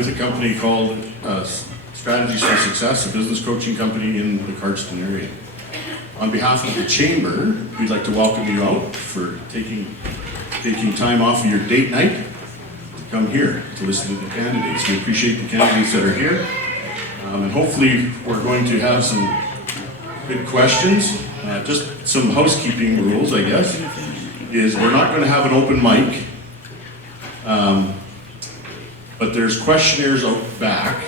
with a company called Strategies for Success, a business coaching company in the Cardston area. On behalf of the Chamber, we'd like to welcome you out for taking time off of your date night to come here to listen to the candidates. We appreciate the candidates that are here. And hopefully we're going to have some good questions. Just some housekeeping rules, I guess, is we're not going to have an open mic. But there's questionnaires out back.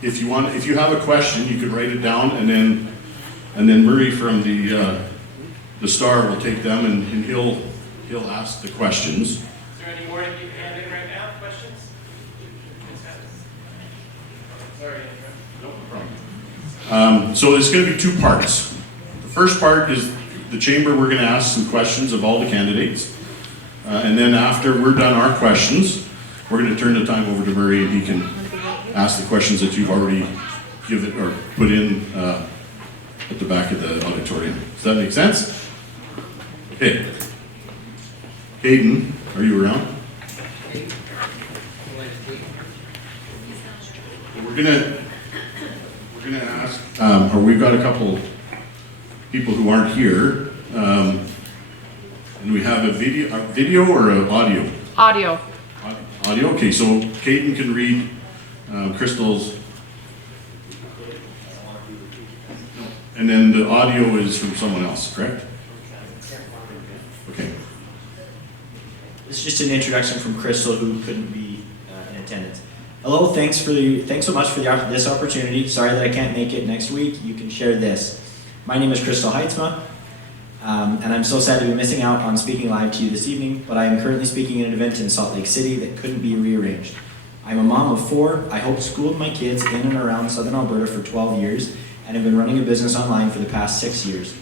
If you have a question, you could write it down, and then Murray from the Star will take them, and he'll ask the questions. Is there any more to keep handing right now? Questions? Sorry. No problem. So it's going to be two parts. The first part is the Chamber. We're going to ask some questions of all the candidates. And then after we're done our questions, we're going to turn the time over to Murray, and he can ask the questions that you've already given or put in at the back of the auditorium. Does that make sense? Okay. Hayden, are you around? We're gonna ask, or we've got a couple people who aren't here. And we have a video or an audio? Audio. Audio, okay, so Caden can read Crystal's, and then the audio is from someone else, correct? Okay. This is just an introduction from Crystal, who couldn't be in attendance. Hello, thanks so much for this opportunity. Sorry that I can't make it next week. You can share this. My name is Crystal Heitzma. And I'm so sad to be missing out on speaking live to you this evening, but I am currently speaking at an event in Salt Lake City that couldn't be rearranged. I'm a mom of 4. I homeschooled my kids in and around Southern Alberta for 12 years and have been running a business online for the past 6 years.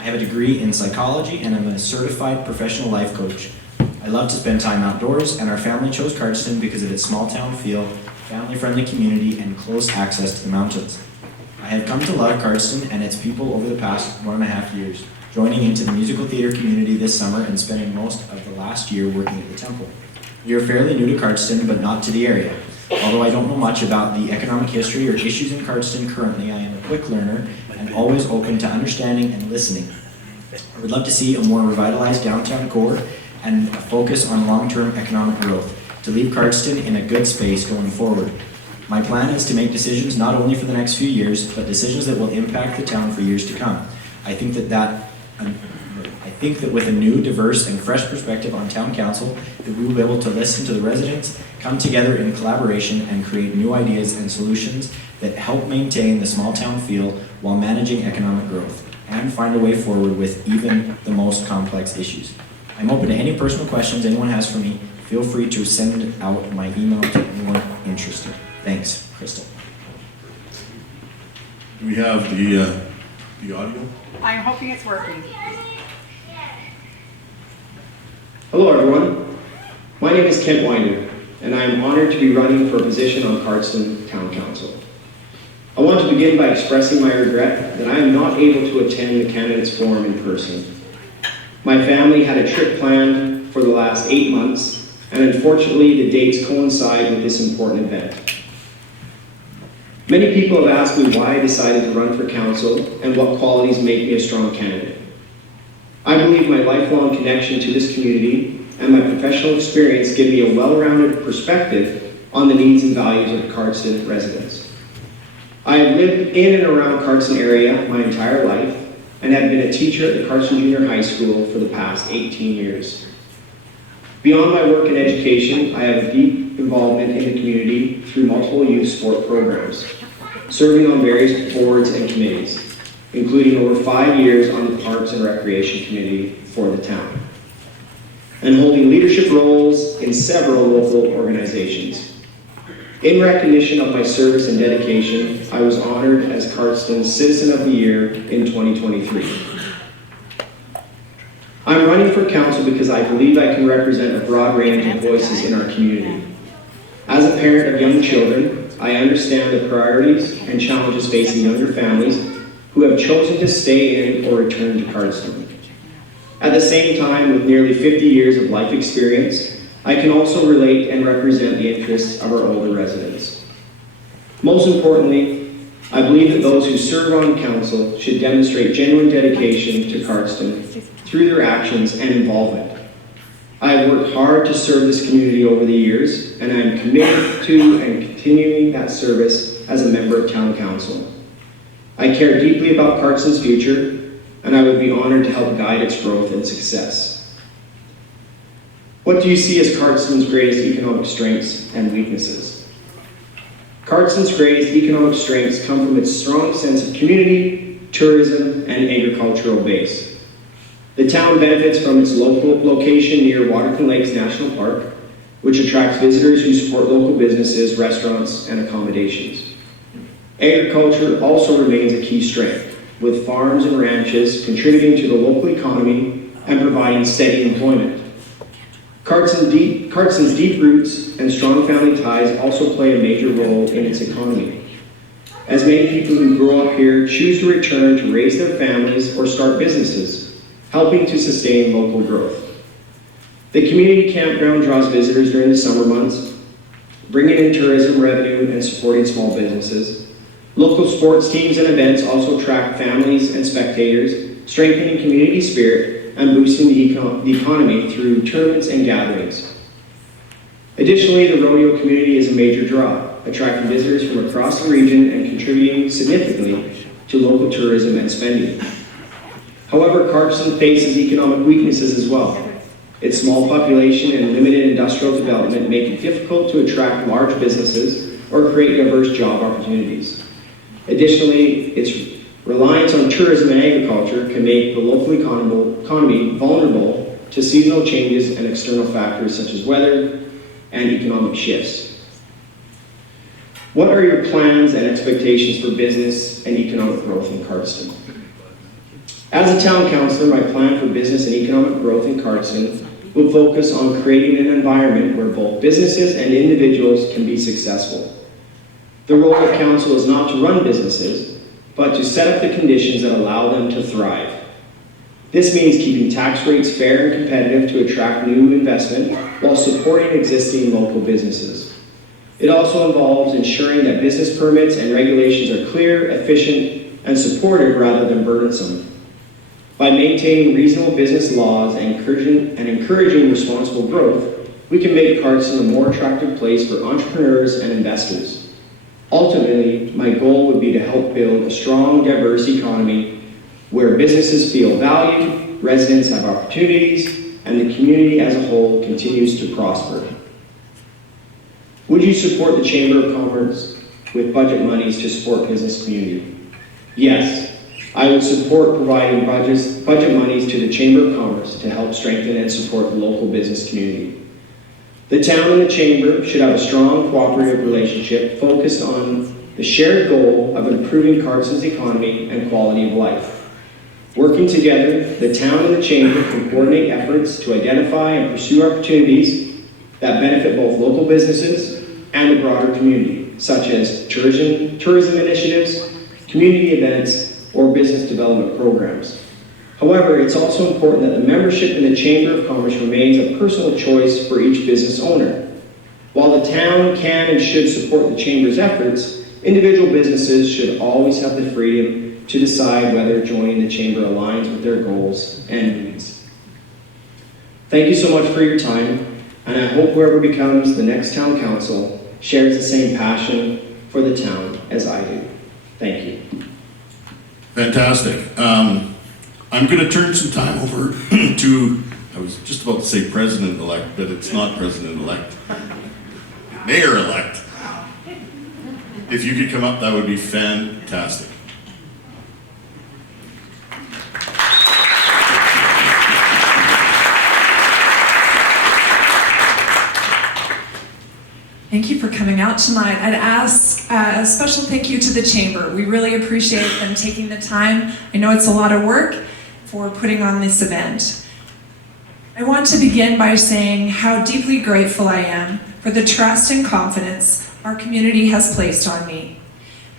I have a degree in psychology and I'm a certified professional life coach. I love to spend time outdoors, and our family chose Cardston because of its small town feel, family-friendly community, and close access to the mountains. I have come to love Cardston and its people over the past 1.5 years. Joining into the musical theater community this summer and spending most of the last year working at the temple. We are fairly new to Cardston, but not to the area. Although I don't know much about the economic history or issues in Cardston currently, I am a quick learner and always open to understanding and listening. I would love to see a more revitalized downtown core and a focus on long-term economic growth to leave Cardston in a good space going forward. My plan is to make decisions not only for the next few years, but decisions that will impact the town for years to come. I think that with a new, diverse, and fresh perspective on town council, that we will be able to listen to the residents, come together in collaboration, and create new ideas and solutions that help maintain the small town feel while managing economic growth, and find a way forward with even the most complex issues. I'm open to any personal questions anyone has for me. Feel free to send out my email to anyone interested. Thanks, Crystal. Do we have the audio? I'm hoping it's working. Hello everyone, my name is Kent Winder, and I am honored to be running for a position on Cardston Town Council. I want to begin by expressing my regret that I am not able to attend the candidates forum in person. My family had a trip planned for the last 8 months, and unfortunately the dates coincide with this important event. Many people have asked me why I decided to run for council and what qualities make me a strong candidate. I believe my lifelong connection to this community and my professional experience give me a well-rounded perspective on the needs and values of Cardston residents. I have lived in and around Cardston area my entire life and have been a teacher at the Cardston Junior High School for the past 18 years. Beyond my work in education, I have a deep involvement in the community through multiple youth sport programs, serving on various boards and committees, including over 5 years on the Parks and Recreation Committee for the town, and holding leadership roles in several local organizations. In recognition of my service and dedication, I was honored as Cardston's Citizen of the Year in 2023. I'm running for council because I believe I can represent a broad range of voices in our community. As a parent of young children, I understand the priorities and challenges facing younger families who have chosen to stay in or return to Cardston. At the same time, with nearly 50 years of life experience, I can also relate and represent the interests of our older residents. Most importantly, I believe that those who serve on council should demonstrate genuine dedication to Cardston through their actions and involvement. I have worked hard to serve this community over the years, and I am committed to and continuing that service as a member of Town Council. I care deeply about Cardston's future, and I would be honored to help guide its growth and success. What do you see as Cardston's greatest economic strengths and weaknesses? Cardston's greatest economic strengths come from its strong sense of community, tourism, and agricultural base. The town benefits from its location near Waterton Lakes National Park, which attracts visitors who support local businesses, restaurants, and accommodations. Agriculture also remains a key strength, with farms and ranches contributing to the local economy and providing steady employment. Cardston's deep roots and strong family ties also play a major role in its economy, as many people who grow up here choose to return to raise their families or start businesses, helping to sustain local growth. The community campground draws visitors during the summer months, bringing in tourism revenue and supporting small businesses. Local sports teams and events also attract families and spectators, strengthening community spirit and boosting the economy through tournaments and gatherings. Additionally, the rodeo community is a major draw, attracting visitors from across the region and contributing significantly to local tourism and spending. However, Cardston faces economic weaknesses as well. Its small population and limited industrial development make it difficult to attract large businesses or create diverse job opportunities. Additionally, its reliance on tourism and agriculture can make the local economy vulnerable to seasonal changes and external factors such as weather and economic shifts. What are your plans and expectations for business and economic growth in Cardston? As a town councillor, my plan for business and economic growth in Cardston will focus on creating an environment where both businesses and individuals can be successful. The role of council is not to run businesses, but to set up the conditions that allow them to thrive. This means keeping tax rates fair and competitive to attract new investment while supporting existing local businesses. It also involves ensuring that business permits and regulations are clear, efficient, and supported rather than burdensome. By maintaining reasonable business laws and encouraging responsible growth, we can make Cardston a more attractive place for entrepreneurs and investors. Ultimately, my goal would be to help build a strong, diverse economy where businesses feel valued, residents have opportunities, and the community as a whole continues to prosper. Would you support the Chamber of Commerce with budget monies to support business community? Yes. I would support providing budget monies to the Chamber of Commerce to help strengthen and support the local business community. The town and the Chamber should have a strong cooperative relationship focused on the shared goal of improving Cardston's economy and quality of life. Working together, the town and the Chamber can coordinate efforts to identify and pursue opportunities that benefit both local businesses and the broader community, such as tourism initiatives, community events, or business development programs. However, it's also important that the membership in the Chamber of Commerce remains a personal choice for each business owner. While the town can and should support the Chamber's efforts, individual businesses should always have the freedom to decide whether joining the Chamber aligns with their goals and needs. Thank you so much for your time, and I hope whoever becomes the next town council shares the same passion for the town as I do. Thank you. Fantastic. I'm going to turn some time over to, I was just about to say president-elect, but it's not president-elect. Mayor-elect. If you could come up, that would be fantastic. Thank you for coming out tonight. I'd ask a special thank you to the Chamber. We really appreciate them taking the time. I know it's a lot of work for putting on this event. I want to begin by saying how deeply grateful I am for the trust and confidence our community has placed on me.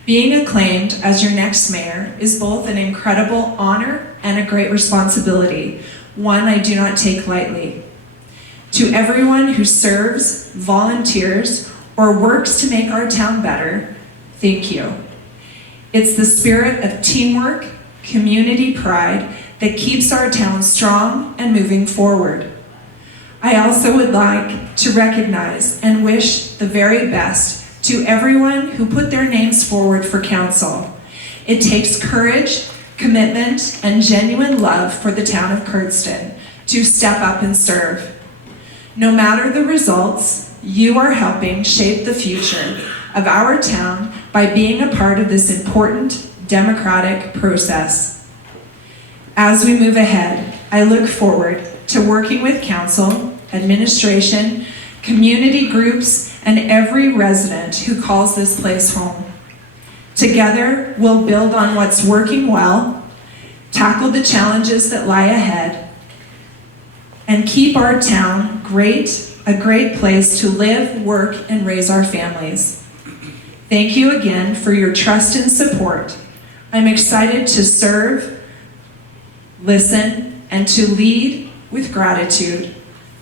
Being acclaimed as your next mayor is both an incredible honor and a great responsibility, one I do not take lightly. To everyone who serves, volunteers, or works to make our town better, thank you. It's the spirit of teamwork, community pride that keeps our town strong and moving forward. I also would like to recognize and wish the very best to everyone who put their names forward for council. It takes courage, commitment, and genuine love for the town of Cardston to step up and serve. No matter the results, you are helping shape the future of our town by being a part of this important democratic process. As we move ahead, I look forward to working with council, administration, community groups, and every resident who calls this place home. Together, we'll build on what's working well, tackle the challenges that lie ahead, and keep our town a great place to live, work, and raise our families. Thank you again for your trust and support. I'm excited to serve, listen, and to lead with gratitude,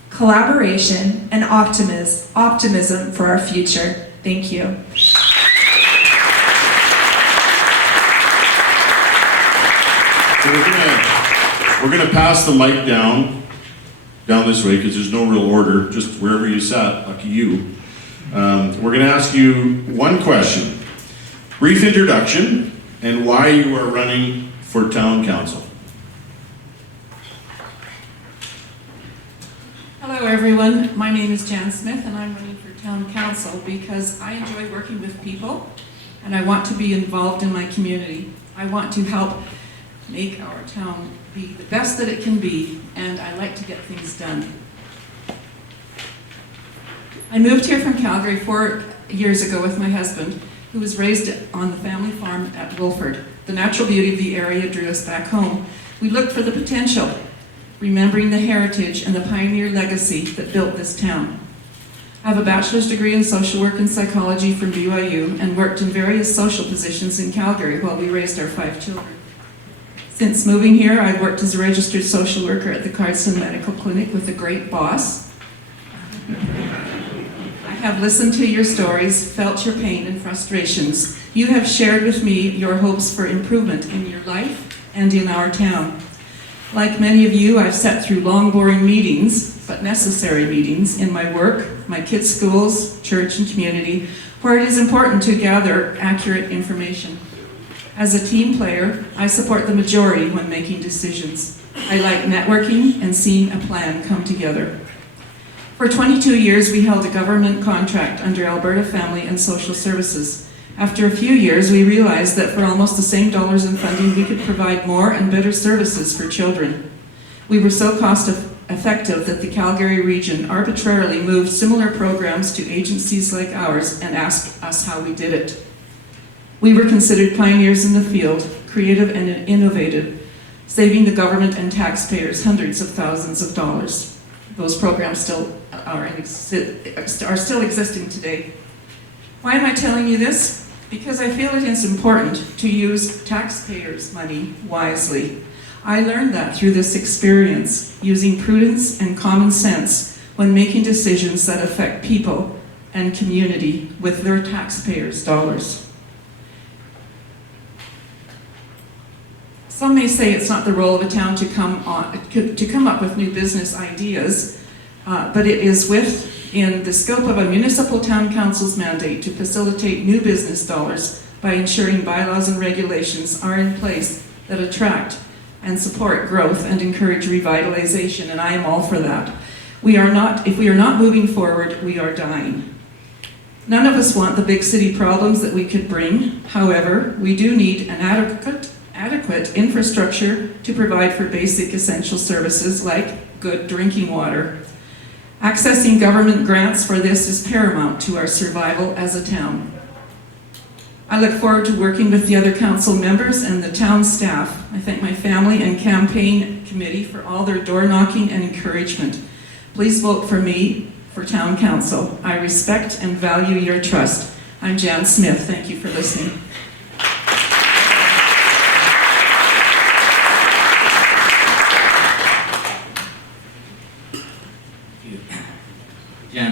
collaboration, and optimism for our future. Thank you. So we're gonna pass the mic down this way because there's no real order, just wherever you sat, lucky you. We're gonna ask you one question. Brief introduction and why you are running for town council. Hello everyone, my name is Jan Smith and I'm running for town council because I enjoy working with people and I want to be involved in my community. I want to help make our town be the best that it can be, and I like to get things done. I moved here from Calgary 4 years ago with my husband, who was raised on the family farm at Wilford. The natural beauty of the area drew us back home. We looked for the potential, remembering the heritage and the pioneer legacy that built this town. I have a bachelor's degree in social work and psychology from BYU and worked in various social positions in Calgary while we raised our 5 children. Since moving here, I've worked as a registered social worker at the Cardston Medical Clinic with a great boss. I have listened to your stories, felt your pain and frustrations. You have shared with me your hopes for improvement in your life and in our town. Like many of you, I've sat through long, boring meetings, but necessary meetings in my work, my kids' schools, church, and community, where it is important to gather accurate information. As a team player, I support the majority when making decisions. I like networking and seeing a plan come together. For 22 years, we held a government contract under Alberta Family and Social Services. After a few years, we realized that for almost the same dollars in funding, we could provide more and better services for children. We were so cost-effective that the Calgary region arbitrarily moved similar programs to agencies like ours and asked us how we did it. We were considered pioneers in the field, creative and innovative, saving the government and taxpayers hundreds of thousands of dollars. Those programs are still existing today. Why am I telling you this? Because I feel it is important to use taxpayers' money wisely. I learned that through this experience, using prudence and common sense when making decisions that affect people and community with their taxpayers' dollars. Some may say it's not the role of a town to come up with new business ideas, but it is within the scope of a municipal town council's mandate to facilitate new business dollars by ensuring bylaws and regulations are in place that attract and support growth and encourage revitalization, and I am all for that. If we are not moving forward, we are dying. None of us want the big city problems that we could bring. However, we do need an adequate infrastructure to provide for basic essential services like good drinking water. Accessing government grants for this is paramount to our survival as a town. I look forward to working with the other council members and the town staff. I thank my family and campaign committee for all their door knocking and encouragement. Please vote for me for town council. I respect and value your trust. I'm Jan Smith. Thank you for listening.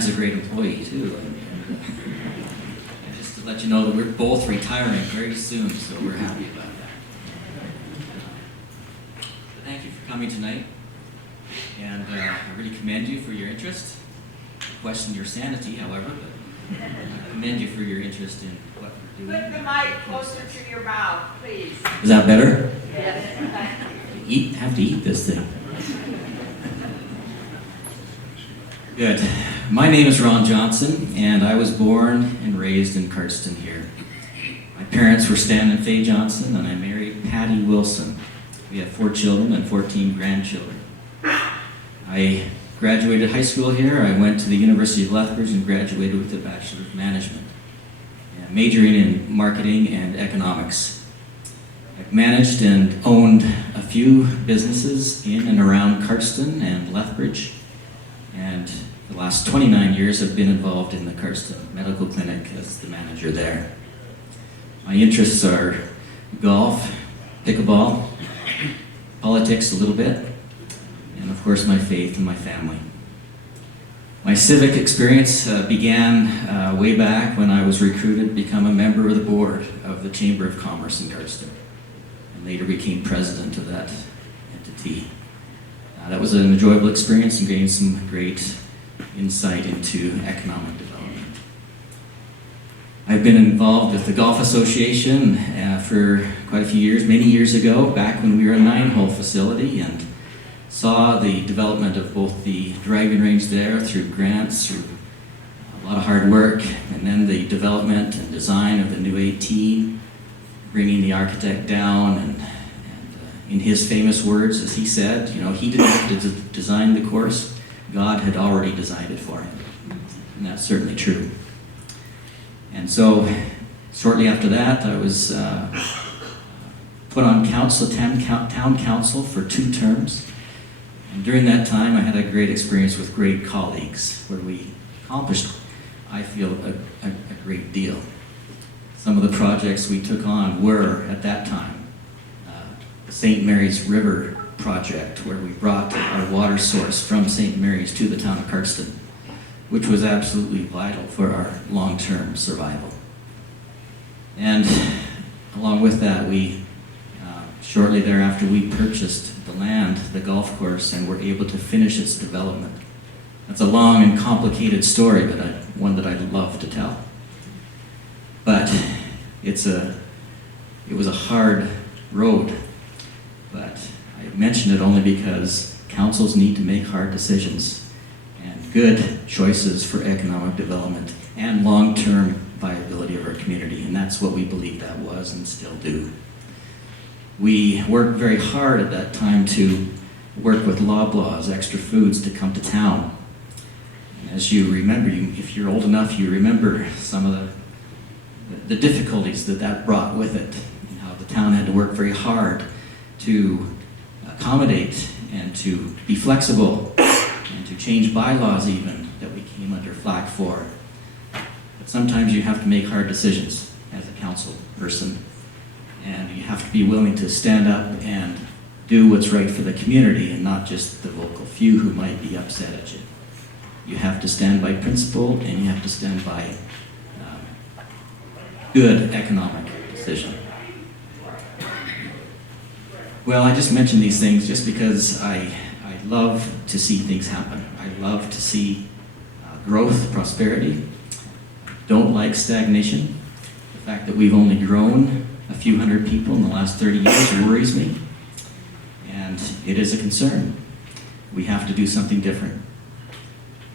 a great employee too. And just to let you know that we're both retiring very soon, so we're happy about that. But thank you for coming tonight, and I really commend you for your interest. I question your sanity, however, but I commend you for your interest in what we're doing. Put the mic closer to your mouth, please. Is that better? Yes. Have to eat this thing. Good. My name is Ron Johnson, and I was born and raised in Cardston here. My parents were Stan and Faye Johnson, and I married Patty Wilson. We have 4 children and 14 grandchildren. I graduated high school here. I went to the University of Lethbridge and graduated with a Bachelor of Management, majoring in marketing and economics. I've managed and owned a few businesses in and around Cardston and Lethbridge, and the last 29 years I've been involved in the Cardston Medical Clinic as the manager there. My interests are golf, pickleball, politics a little bit, and of course my faith and my family. My civic experience began way back when I was recruited to become a member of the board of the Chamber of Commerce in Cardston, and later became president of that entity. That was an enjoyable experience and gained some great insight into economic development. I've been involved with the Golf Association for quite a few years, many years ago, back when we were a 9-hole facility, and saw the development of both the driving range there through grants, through a lot of hard work, and then the development and design of the new 18, bringing the architect down, and in his famous words, as he said, you know, he didn't have to design the course, God had already designed it for him. And that's certainly true. And so, shortly after that, I was put on town council for 2 terms. And during that time, I had a great experience with great colleagues, where we accomplished, I feel, a great deal. Some of the projects we took on were, at that time, the St. Mary's River project, where we brought our water source from St. Mary's to the town of Cardston, which was absolutely vital for our long-term survival. And along with that, we, shortly thereafter, we purchased the land, the golf course, and were able to finish its development. That's a long and complicated story, but one that I'd love to tell. But it was a hard road, but I mention it only because councils need to make hard decisions and good choices for economic development and long-term viability of our community, and that's what we believe that was and still do. We worked very hard at that time to work with Loblaws, Extra Foods, to come to town. And as you remember, if you're old enough, you remember some of the difficulties that brought with it, and how the town had to work very hard to accommodate and to be flexible and to change bylaws even that we came under flack for. But sometimes you have to make hard decisions as a council person, and you have to be willing to stand up and do what's right for the community and not just the vocal few who might be upset at you. You have to stand by principle, and you have to stand by good economic decision. Well, I just mentioned these things just because I love to see things happen. I love to see growth, prosperity. Don't like stagnation. The fact that we've only grown a few hundred people in the last 30 years worries me, and it is a concern. We have to do something different,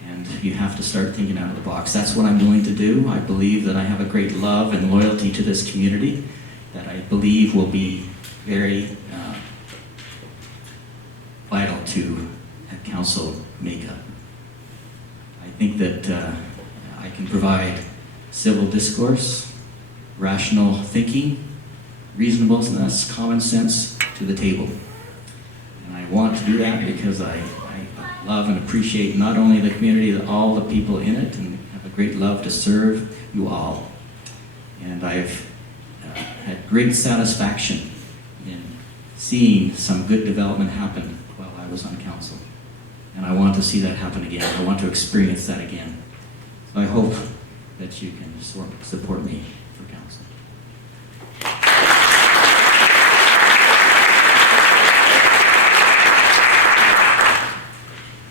and you have to start thinking out of the box. That's what I'm willing to do. I believe that I have a great love and loyalty to this community that I believe will be very vital to a council makeup. I think that I can provide civil discourse, rational thinking, reasonableness, common sense to the table. And I want to do that because I love and appreciate not only the community, but all the people in it, and have a great love to serve you all. And I've had great satisfaction in seeing some good development happen while I was on council. And I want to see that happen again. I want to experience that again. So I hope that you can support me for council.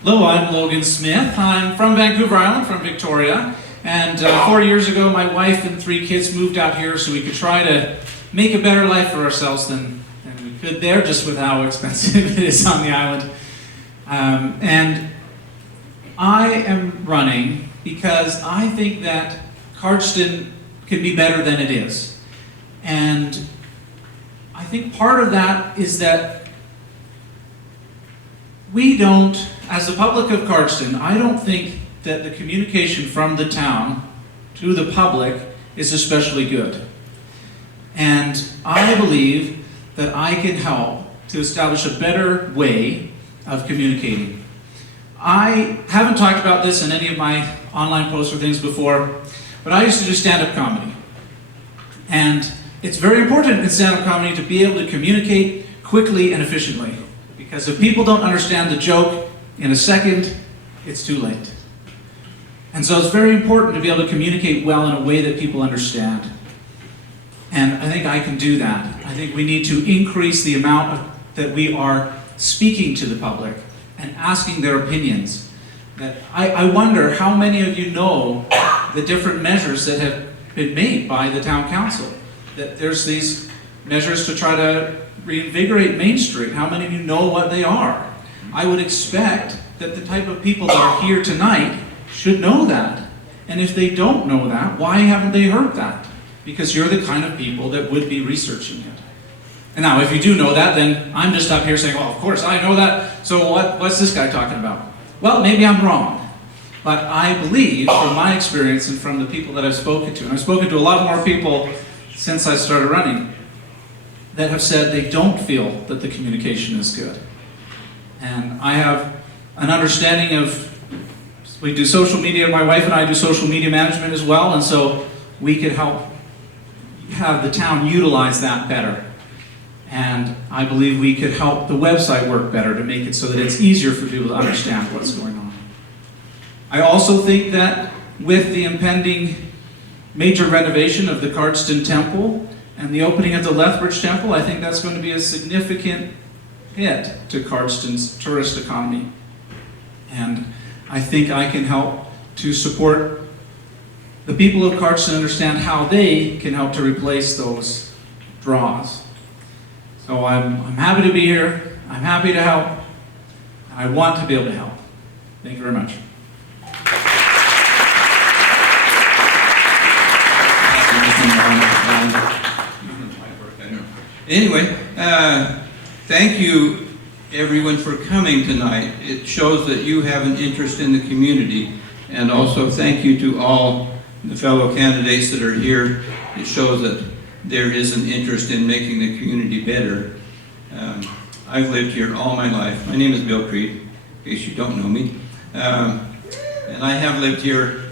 Hello, I'm Logan Smith. I'm from Vancouver Island, from Victoria. And 4 years ago, my wife and 3 kids moved out here so we could try to make a better life for ourselves than we could there, just with how expensive it is on the island. And I am running because I think that Cardston can be better than it is. And I think part of that is that we don't, as the public of Cardston, I don't think that the communication from the town to the public is especially good. And I believe that I can help to establish a better way of communicating. I haven't talked about this in any of my online posts or things before, but I used to do stand-up comedy. And it's very important in stand-up comedy to be able to communicate quickly and efficiently. Because if people don't understand the joke in a second, it's too late. And so it's very important to be able to communicate well in a way that people understand. And I think I can do that. I think we need to increase the amount that we are speaking to the public and asking their opinions. That I wonder how many of you know the different measures that have been made by the town council. That there's these measures to try to reinvigorate Main Street. How many of you know what they are? I would expect that the type of people that are here tonight should know that. And if they don't know that, why haven't they heard that? Because you're the kind of people that would be researching it. And now, if you do know that, then I'm just up here saying, well, of course I know that, so what's this guy talking about? Well, maybe I'm wrong. But I believe, from my experience and from the people that I've spoken to, and I've spoken to a lot more people since I started running, that have said they don't feel that the communication is good. And I have an understanding of, we do social media, my wife and I do social media management as well, and so we could help have the town utilize that better. And I believe we could help the website work better to make it so that it's easier for people to understand what's going on. I also think that with the impending major renovation of the Cardston Temple and the opening of the Lethbridge Temple, I think that's going to be a significant hit to Cardston's tourist economy. And I think I can help to support the people of Cardston understand how they can help to replace those draws. So I'm happy to be here. I'm happy to help. And I want to be able to help. Thank you very much. Anyway, thank you everyone for coming tonight. It shows that you have an interest in the community, and also thank you to all the fellow candidates that are here. It shows that there is an interest in making the community better. I've lived here all my life. My name is Bill Creed, in case you don't know me. And I have lived here,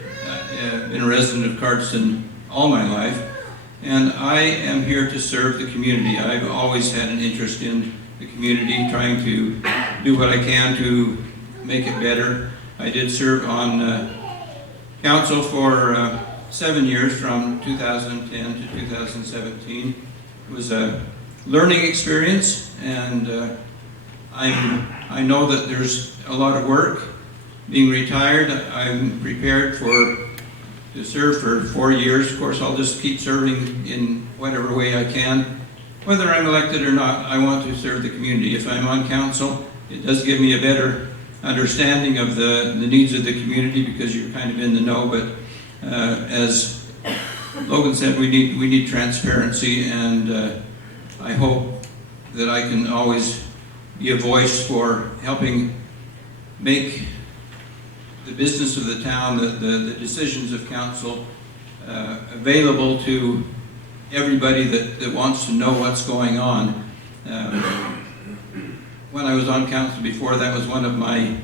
been a resident of Cardston all my life. And I am here to serve the community. I've always had an interest in the community, trying to do what I can to make it better. I did serve on council for 7 years, from 2010 to 2017. It was a learning experience, and I know that there's a lot of work. Being retired, I'm prepared to serve for 4 years. Of course, I'll just keep serving in whatever way I can. Whether I'm elected or not, I want to serve the community. If I'm on council, it does give me a better understanding of the needs of the community, because you're kind of in the know. But as Logan said, we need transparency, and I hope that I can always be a voice for helping make the business of the town, the decisions of council, available to everybody that wants to know what's going on. When I was on council before, that was one of my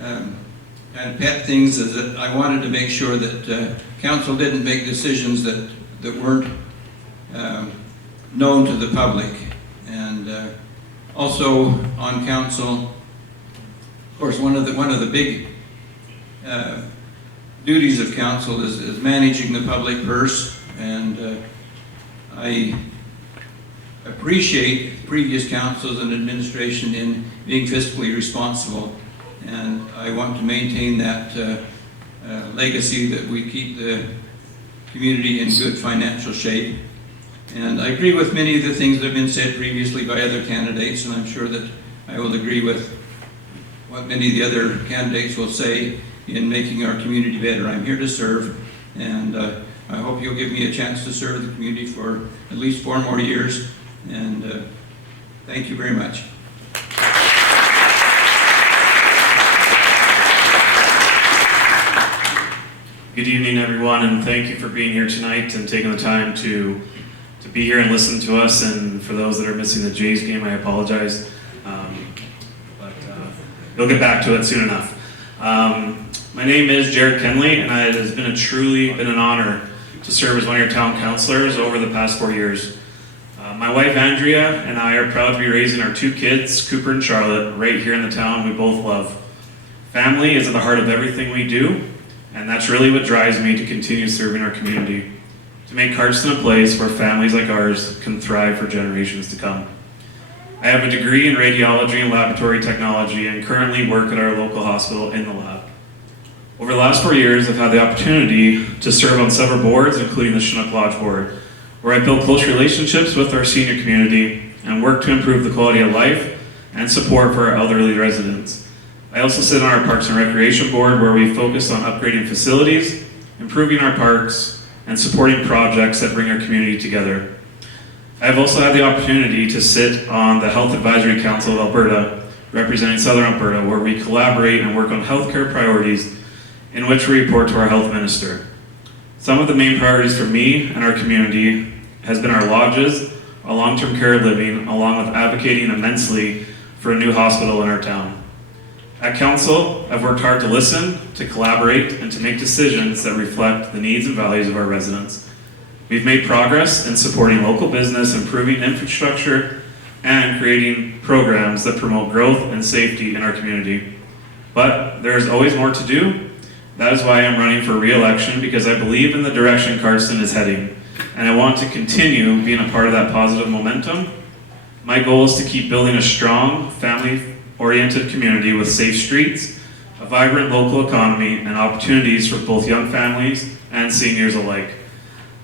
kind of pet things, is that I wanted to make sure that council didn't make decisions that weren't known to the public. And also on council, of course, one of the big duties of council is managing the public purse, and I appreciate previous councils and administration in being fiscally responsible, and I want to maintain that legacy that we keep the community in good financial shape. And I agree with many of the things that have been said previously by other candidates, and I'm sure that I will agree with what many of the other candidates will say in making our community better. I'm here to serve, and I hope you'll give me a chance to serve the community for at least 4 more years, and thank you very much. Good evening, everyone, and thank you for being here tonight and taking the time to be here and listen to us. And for those that are missing the Jays game, I apologize, but you'll get back to it soon enough. My name is Jared Kenley, and it has been truly been an honor to serve as one of your town councilors over the past 4 years. My wife Andrea and I are proud to be raising our 2 kids, Cooper and Charlotte, right here in the town we both love. Family is at the heart of everything we do, and that's really what drives me to continue serving our community, to make Cardston a place where families like ours can thrive for generations to come. I have a degree in radiology and laboratory technology and currently work at our local hospital in the lab. Over the last 4 years, I've had the opportunity to serve on several boards, including the Chinook Lodge Board, where I built close relationships with our senior community and work to improve the quality of life and support for our elderly residents. I also sit on our Parks and Recreation Board, where we focus on upgrading facilities, improving our parks, and supporting projects that bring our community together. I've also had the opportunity to sit on the Health Advisory Council of Alberta, representing Southern Alberta, where we collaborate and work on healthcare priorities in which we report to our health minister. Some of the main priorities for me and our community has been our lodges, our long-term care living, along with advocating immensely for a new hospital in our town. At Council, I've worked hard to listen, to collaborate, and to make decisions that reflect the needs and values of our residents. We've made progress in supporting local business, improving infrastructure, and creating programs that promote growth and safety in our community. But there is always more to do. That is why I'm running for re-election, because I believe in the direction Cardston is heading, and I want to continue being a part of that positive momentum. My goal is to keep building a strong, family-oriented community with safe streets, a vibrant local economy, and opportunities for both young families and seniors alike.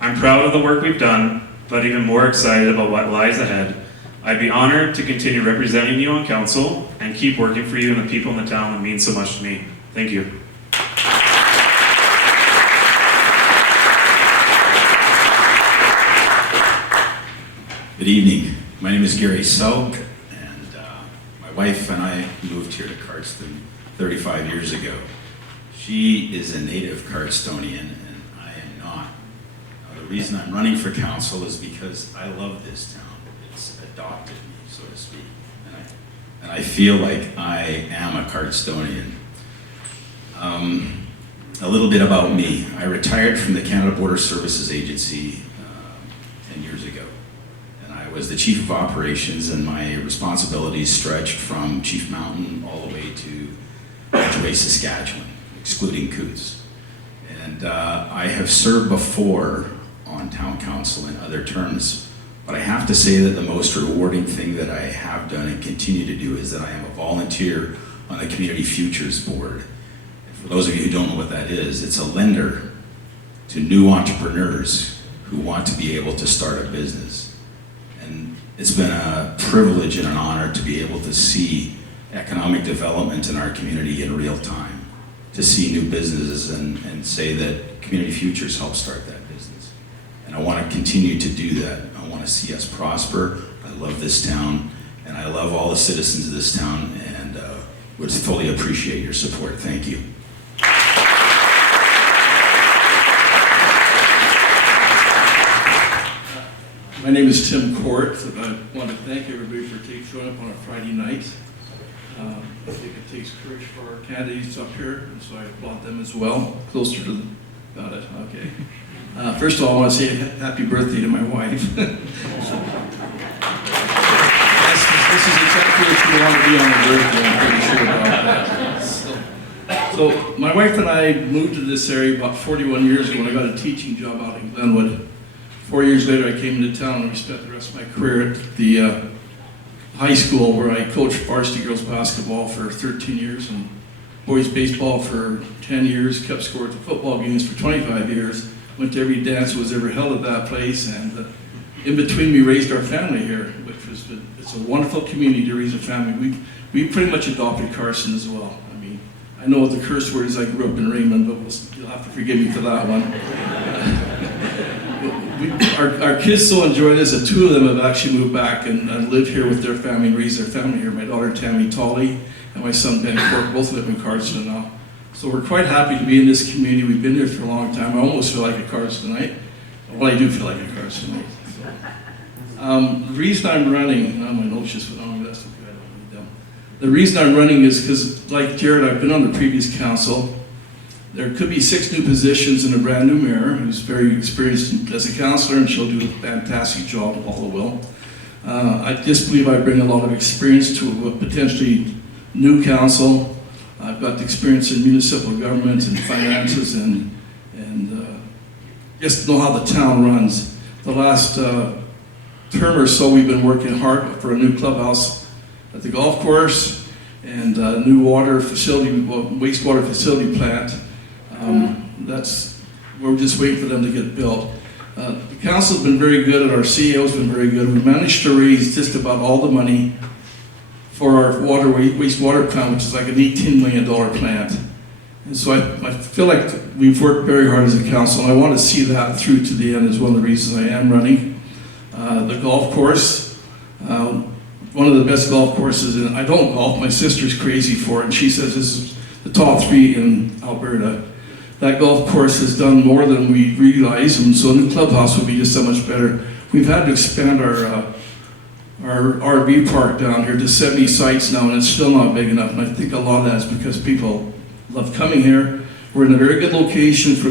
I'm proud of the work we've done, but even more excited about what lies ahead. I'd be honored to continue representing you on council and keep working for you and the people in the town that mean so much to me. Thank you. Good evening. My name is Gary Selk, and my wife and I moved here to Cardston 35 years ago. She is a native Cardstonian, and I am not. Now, the reason I'm running for council is because I love this town. It's adopted me, so to speak, and I feel like I am a Cardstonian. A little bit about me. I retired from the Canada Border Services Agency 10 years ago. I was the chief of operations, and my responsibilities stretched from Chief Mountain all the way to Ridgeway, Saskatchewan, excluding Coutts. And I have served before on town council in other terms, but I have to say that the most rewarding thing that I have done and continue to do is that I am a volunteer on the Community Futures Board. And for those of you who don't know what that is, it's a lender to new entrepreneurs who want to be able to start a business. And it's been a privilege and an honor to be able to see economic development in our community in real time, to see new businesses and say that Community Futures helped start that business. And I want to continue to do that. I want to see us prosper. I love this town, and I love all the citizens of this town, and would fully appreciate your support. Thank you. My name is Tim Court, and I want to thank everybody for showing up on a Friday night. I think it takes courage for our candidates up here, and so I applaud them as well. Closer to got it, okay. First of all, I want to say happy birthday to my wife. This is exactly what you want to be on the birthday, I'm pretty sure about that. So, So my wife and I moved to this area about 41 years ago when I got a teaching job out in Glenwood. 4 years later, I came into town and we spent the rest of my career at the high school where I coached varsity girls basketball for 13 years and boys baseball for 10 years, kept score at the football games for 25 years, went to every dance that was ever held at that place, and in between we raised our family here, which was, it's a wonderful community to raise a family. We pretty much adopted Cardston as well. I mean, I know what the curse word is, I grew up in Raymond, but you'll have to forgive me for that one. Our kids so enjoy this that two of them have actually moved back and live here with their family and raise their family here. My daughter Tammy Tolley and my son Ben Cork both live in Cardston now. So we're quite happy to be in this community. We've been here for a long time. I almost feel like a Cardstonite. Well, I do feel like a Cardstonite. The reason I'm running, my notes just went on, that's okay, I don't need them. The reason I'm running is because, like Jared, I've been on the previous council. There could be 6 new positions and a brand new mayor who's very experienced as a councillor, and she'll do a fantastic job, Paula will. I just believe I bring a lot of experience to a potentially new council. I've got the experience in municipal government and finances and just know how the town runs. The last term or so we've been working hard for a new clubhouse at the golf course and a new water facility, wastewater facility plant. We're just waiting for them to get built. The council's been very good, and our CEO's been very good. We managed to raise just about all the money for our wastewater plant, which is like an $18 million plant. And so I feel like we've worked very hard as a council, and I want to see that through to the end is one of the reasons I am running. The golf course, one of the best golf courses, and I don't golf, my sister's crazy for it, and she says this is the top 3 in Alberta. That golf course has done more than we realize, and so a new clubhouse would be just so much better. We've had to expand our RV park down here to 70 sites now, and it's still not big enough, and I think a lot of that is because people love coming here. We're in a very good location for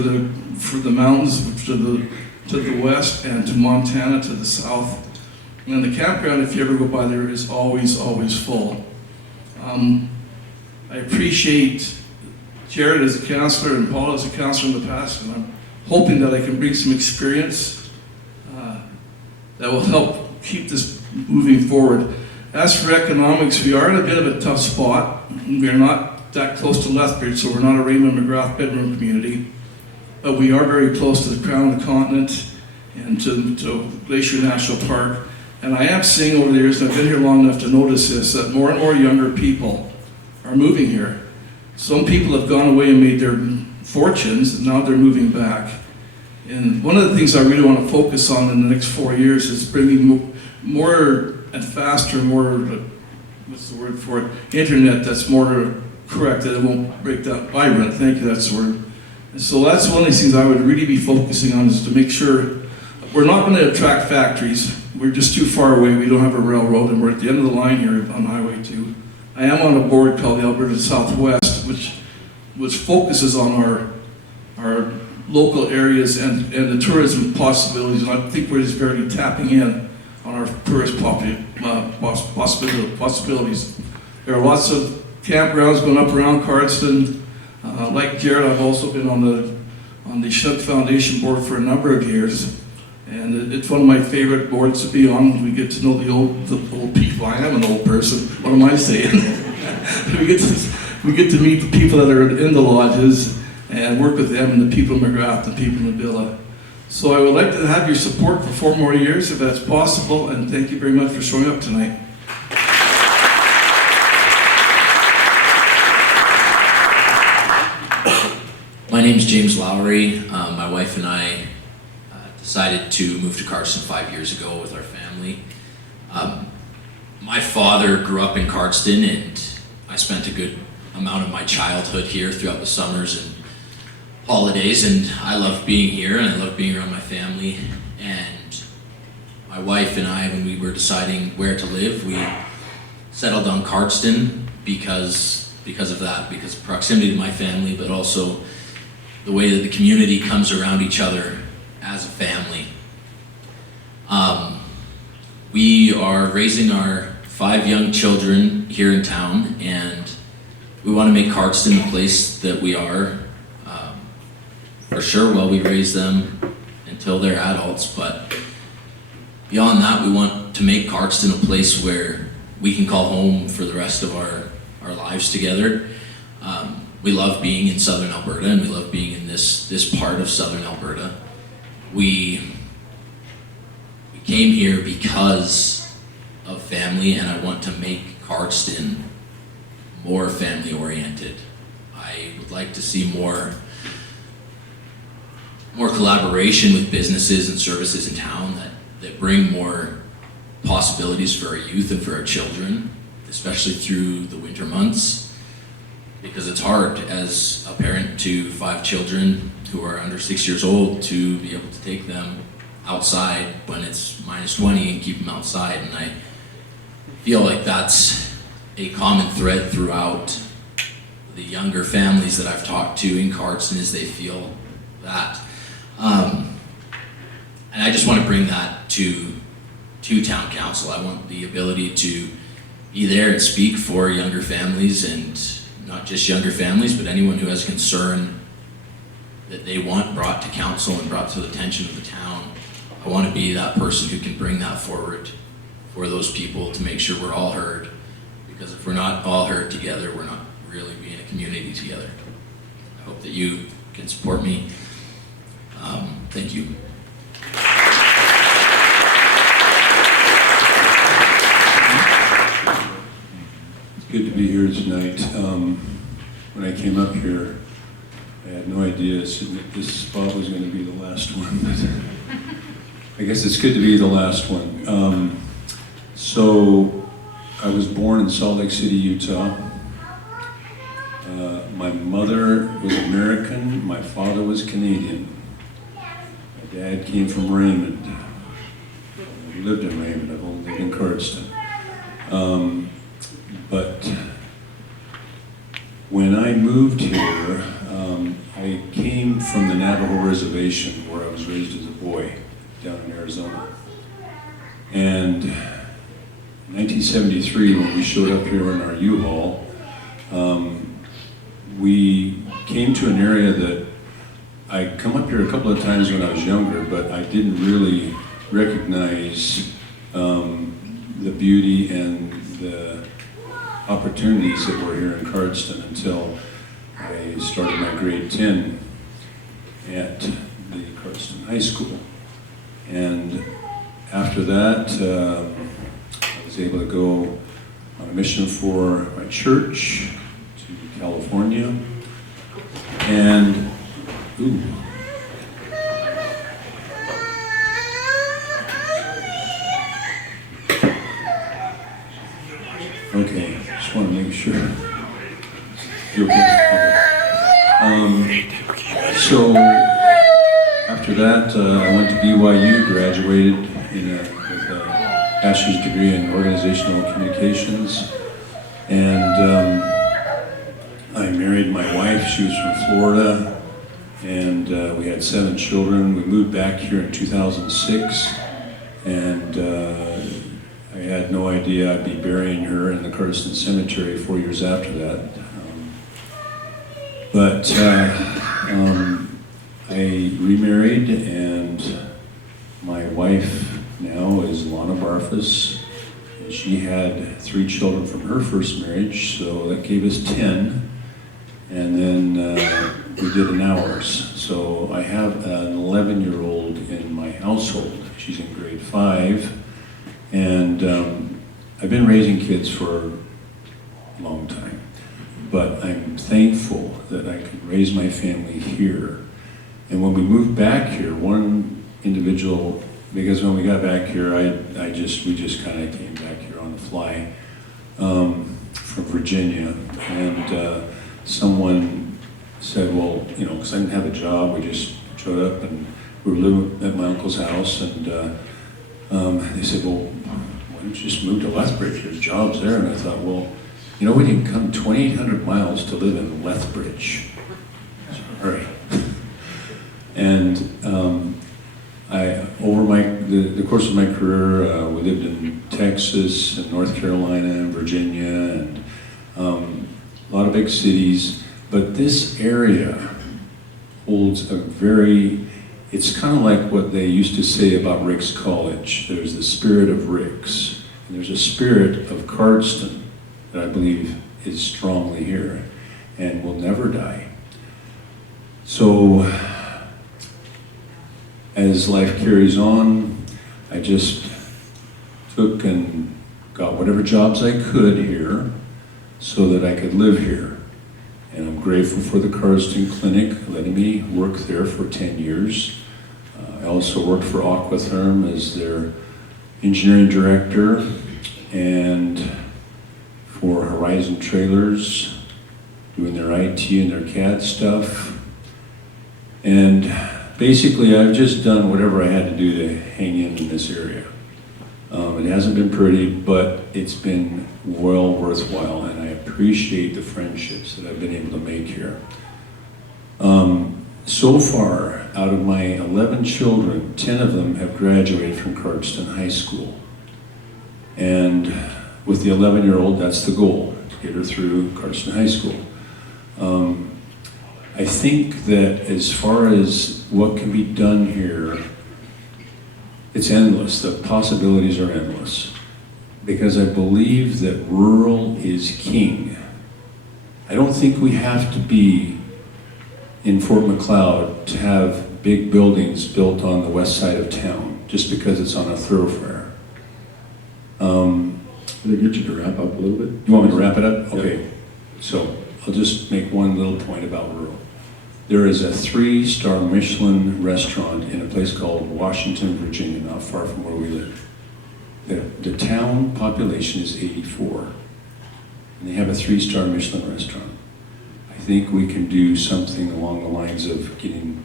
the mountains to the west and to Montana to the south. And the campground, if you ever go by there, is always full. I appreciate Jared as a councillor and Paul as a councillor in the past, and I'm hoping that I can bring some experience that will help keep this moving forward. As for economics, we are in a bit of a tough spot. We are not that close to Lethbridge, so we're not a Raymond McGrath bedroom community, but we are very close to the crown of the continent and to Glacier National Park. And I am seeing over the years, and I've been here long enough to notice this, that more and more younger people are moving here. Some people have gone away and made their fortunes, and now they're moving back. And one of the things I really want to focus on in the next 4 years is bringing more and faster, more, what's the word for it, internet that's more correct, that it won't break that vibrant, thank you, that's the word. And so that's one of these things I would really be focusing on, is to make sure we're not going to attract factories. We're just too far away, we don't have a railroad, and we're at the end of the line here on Highway 2. I am on a board called the Alberta Southwest, which focuses on our local areas and the tourism possibilities, and I think we're just barely tapping in on our tourist possibilities. There are lots of campgrounds going up around Cardston. Like Jared, I've also been on the Shug Foundation board for a number of years, and it's one of my favorite boards to be on. We get to know the old people. I am an old person. What am I saying? we get to meet the people that are in the lodges and work with them and the people in McGrath, the people in Nabila. So I would like to have your support for 4 more years if that's possible, and thank you very much for showing up tonight. My name is James Lowry. My wife and I decided to move to Cardston 5 years ago with our family. My father grew up in Cardston, and I spent a good amount of my childhood here throughout the summers and holidays, and I love being here and I love being around my family. And my wife and I, when we were deciding where to live, we settled on Cardston because of that, because of proximity to my family, but also the way that the community comes around each other as a family. We are raising our 5 young children here in town, and We want to make Cardston the place that we are, for sure, while we raise them until they're adults, but beyond that, we want to make Cardston a place where we can call home for the rest of our lives together. We love being in Southern Alberta, and we love being in this part of Southern Alberta. We came here because of family, and I want to make Cardston more family oriented. I would like to see more collaboration with businesses and services in town that bring more possibilities for our youth and for our children, especially through the winter months, because it's hard as a parent to 5 children who are under 6 years old to be able to take them outside when it's -20 and keep them outside. And I feel like that's a common thread throughout the younger families that I've talked to in Cardston, is they feel that. And I just want to bring that to town council. I want the ability to be there and speak for younger families, and not just younger families, but anyone who has concern that they want brought to council and brought to the attention of the town. I want to be that person who can bring that forward for those people to make sure we're all heard, because if we're not all heard together, we're not really being a community together. I hope that you can support me. Thank you. It's good to be here tonight. When I came up here, I had no idea this spot was going to be the last one. I guess it's good to be the last one. So I was born in Salt Lake City, Utah. My mother was American, my father was Canadian. My dad came from Raymond. We lived in Raymond, I've only lived in Cardston. But when I moved here, I came from the Navajo Reservation where I was raised as a boy down in Arizona. And in 1973, when we showed up here in our U-Haul, we came to an area that I'd come up here a couple of times when I was younger, but I didn't really recognize the beauty and the opportunities that were here in Cardston until I started my grade 10 at the Cardston High School. And after that, I was able to go on a mission for my church to California. And, ooh. Okay, just want to make sure. You okay? Okay. So after that, I went to BYU, graduated with a bachelor's degree in organizational communications, and I married my wife. She was from Florida, and we had 7 children. We moved back here in 2006, and I had no idea I'd be burying her in the Cardston Cemetery 4 years after that. But I remarried, and my wife now is Lana Barfus. And she had 3 children from her first marriage, so that gave us 10. And then we did an ours. So I have an 11-year-old in my household. She's in grade 5. And I've been raising kids for a long time, but I'm thankful that I can raise my family here. And when we moved back here, one individual, because when we got back here, we just kind of came back here on the fly from Virginia, and someone said, well, you know, because I didn't have a job, we just showed up and we were living at my uncle's house, and they said, well, why don't you just move to Lethbridge? There's jobs there. And I thought, well, you know, we didn't come 2,800 miles to live in Lethbridge. Sorry. And over the course of my career, we lived in Texas and North Carolina and Virginia, and a lot of big cities, but this area holds a very, it's kind of like what they used to say about Rick's College. There's the spirit of Rick's, and there's a spirit of Cardston that I believe is strongly here and will never die. So, as life carries on, I just took and got whatever jobs I could here so that I could live here. And I'm grateful for the Cardston Clinic letting me work there for 10 years. I also worked for Aquatherm as their engineering director, and for Horizon Trailers, doing their IT and their CAD stuff. And basically, I've just done whatever I had to do to hang in this area. It hasn't been pretty, but it's been well worthwhile, and I appreciate the friendships that I've been able to make here. So far, out of my 11 children, 10 of them have graduated from Cardston High School. And with the 11-year-old, that's the goal, to get her through Cardston High School. I think that as far as what can be done here, it's endless. The possibilities are endless. Because I believe that rural is king. I don't think we have to be in Fort McLeod to have big buildings built on the west side of town, just because it's on a thoroughfare. Can I get you to wrap up a little bit? You want me to wrap it up? Yeah. Okay. So I'll just make one little point about rural. There is a 3-star Michelin restaurant in a place called Washington, Virginia, not far from where we live. The town population is 84, and they have a 3-star Michelin restaurant. I think we can do something along the lines of getting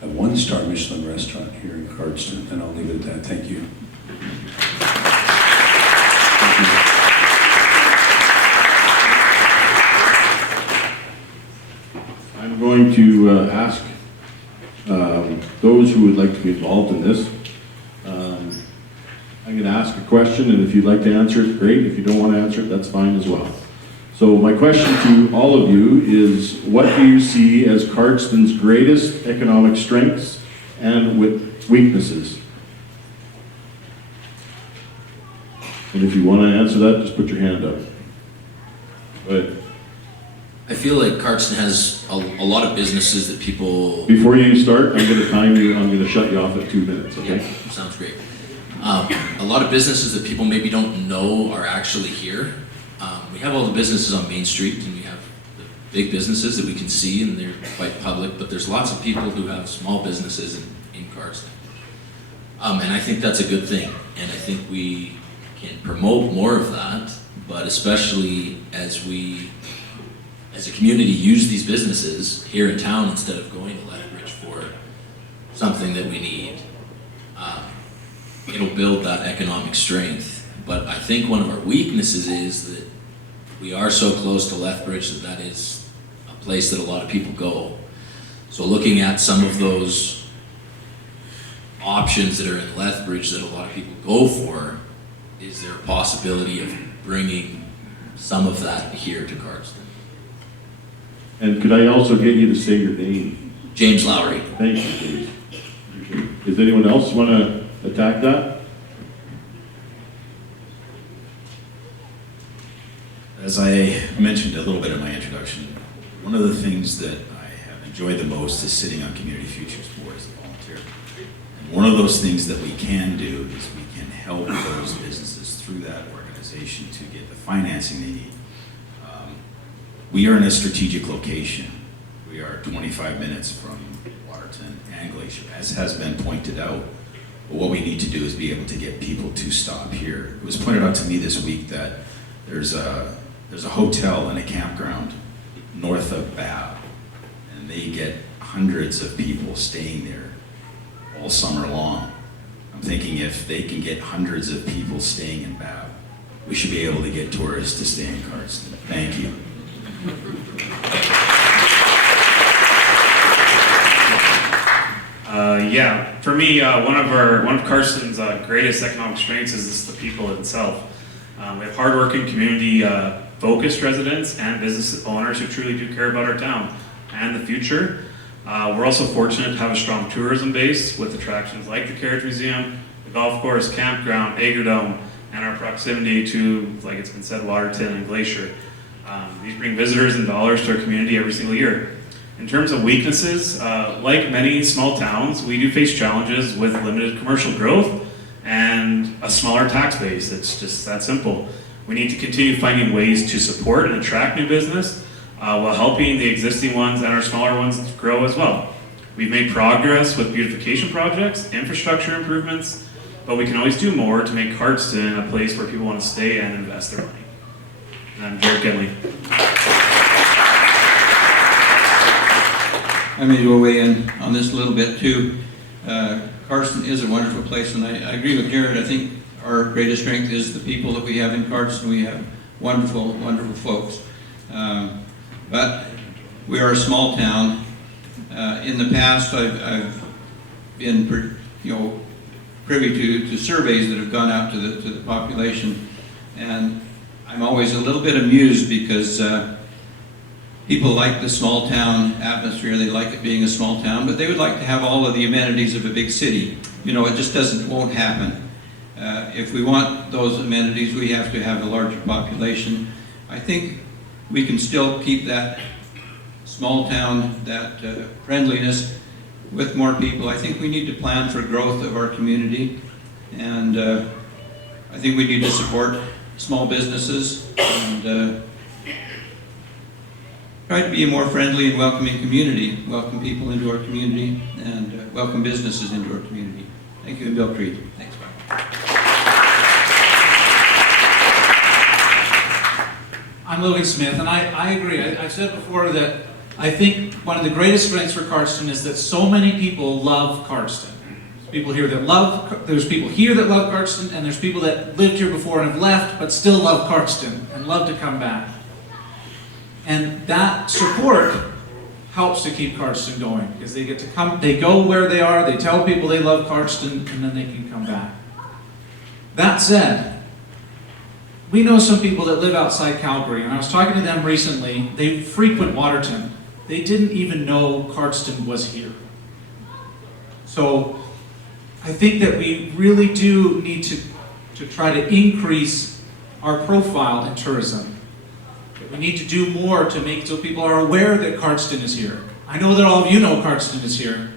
a 1-star Michelin restaurant here in Cardston, and I'll leave it at that. Thank you. I'm going to ask those who would like to be involved in this. I'm going to ask a question, and if you'd like to answer it, great. If you don't want to answer it, that's fine as well. So my question to all of you is, what do you see as Cardston's greatest economic strengths and weaknesses? And if you want to answer that, just put your hand up. But I feel like Cardston has a lot of businesses that people... before you start, I'm going to time you. I'm going to shut you off at 2 minutes, okay? Yeah, sounds great. A lot of businesses that people maybe don't know are actually here. We have all the businesses on Main Street, and we have the big businesses that we can see, and they're quite public, but there's lots of people who have small businesses in Cardston. And I think that's a good thing, and I think we can promote more of that, but especially as we, as a community, use these businesses here in town instead of going to Lethbridge for something that we need. It'll build that economic strength. But I think one of our weaknesses is that we are so close to Lethbridge that is a place that a lot of people go. So looking at some of those options that are in Lethbridge that a lot of people go for, is there a possibility of bringing some of that here to Cardston? And could I also get you to say your name? James Lowry. Thank you, James. Appreciate it. Does anyone else want to attack that? As I mentioned a little bit in my introduction, one of the things that I have enjoyed the most is sitting on Community Futures Board as a volunteer. And one of those things that we can do is we can help those businesses through that organization to get the financing they need. We are in a strategic location. We are 25 minutes from Waterton and Glacier, as has been pointed out. But what we need to do is be able to get people to stop here. It was pointed out to me this week that there's a hotel and a campground north of Babb, and they get hundreds of people staying there all summer long. I'm thinking if they can get hundreds of people staying in Babb, we should be able to get tourists to stay in Cardston. Thank you. Yeah, for me, one of Cardston's greatest economic strengths is just the people itself. We have hardworking community focused residents and business owners who truly do care about our town and the future. We're also fortunate to have a strong tourism base with attractions like the Carriage Museum, the golf course, campground, Agrodome, and our proximity to, like it's been said, Waterton and Glacier. These bring visitors and dollars to our community every single year. In terms of weaknesses, like many small towns, we do face challenges with limited commercial growth and a smaller tax base. It's just that simple. We need to continue finding ways to support and attract new business while helping the existing ones and our smaller ones grow as well. We've made progress with beautification projects, infrastructure improvements, but we can always do more to make Cardston a place where people want to stay and invest their money. And I'm Jared Genley. I may go weigh in on this a little bit too. Cardston is a wonderful place, and I agree with Jared. I think our greatest strength is the people that we have in Cardston. We have wonderful, wonderful folks. But we are a small town. In the past, I've been, privy to surveys that have gone out to the population, and I'm always a little bit amused because people like the small town atmosphere. They like it being a small town, but they would like to have all of the amenities of a big city. It just won't happen. If we want those amenities, we have to have a larger population. I think we can still keep that small town, that friendliness with more people. I think we need to plan for growth of our community, and I think we need to support small businesses and try to be a more friendly and welcoming community, welcome people into our community, and welcome businesses into our community. Thank you, and Bill Creed. Thanks, Mark. I'm Logan Smith, and I agree. I've said before that I think one of the greatest strengths for Cardston is that so many people love Cardston. There's people here that love Cardston, and there's people that lived here before and have left, but still love Cardston and love to come back. And that support helps to keep Cardston going, because they get to come, they go where they are, they tell people they love Cardston, and then they can come back. That said, we know some people that live outside Calgary, and I was talking to them recently. They frequent Waterton. They didn't even know Cardston was here. So I think that we really do need to try to increase our profile in tourism. We need to do more to make so people are aware that Cardston is here. I know that all of you know Cardston is here,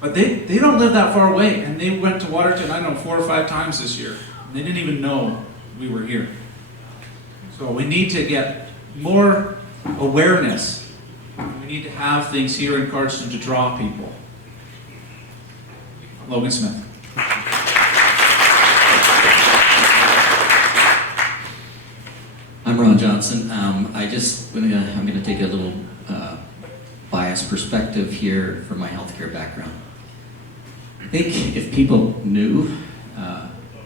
but they don't live that far away, and they went to Waterton, I don't know, 4 or 5 times this year. And they didn't even know we were here. So we need to get more awareness. We need to have things here in Cardston to draw people. Logan Smith. I'm Ron Johnson. I'm going to take a little biased perspective here from my healthcare background. I think if people knew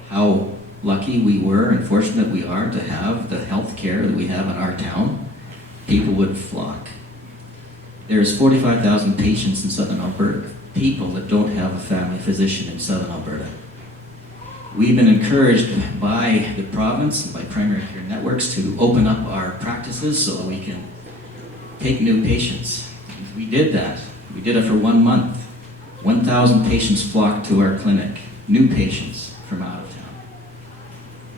how lucky we were and fortunate we are to have the health care that we have in our town, people would flock. There's 45,000 patients in Southern Alberta, people that don't have a family physician in Southern Alberta. We've been encouraged by the province and by primary care networks to open up our practices so that we can take new patients. We did that. We did it for 1 month. 1,000 patients flocked to our clinic, new patients from out of town.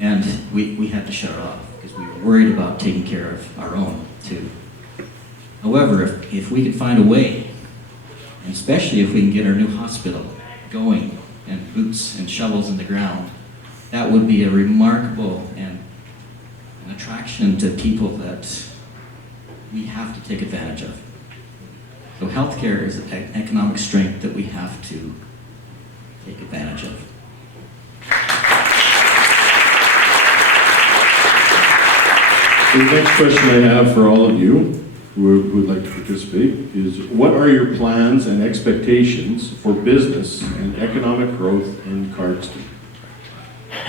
And we had to shut it off because we were worried about taking care of our own too. However, if we could find a way, and especially if we can get our new hospital going, and boots and shovels in the ground, that would be a remarkable and an attraction to people that we have to take advantage of. So healthcare is an economic strength that we have to take advantage of. The next question I have for all of you who would like to participate is, what are your plans and expectations for business and economic growth in Cardston?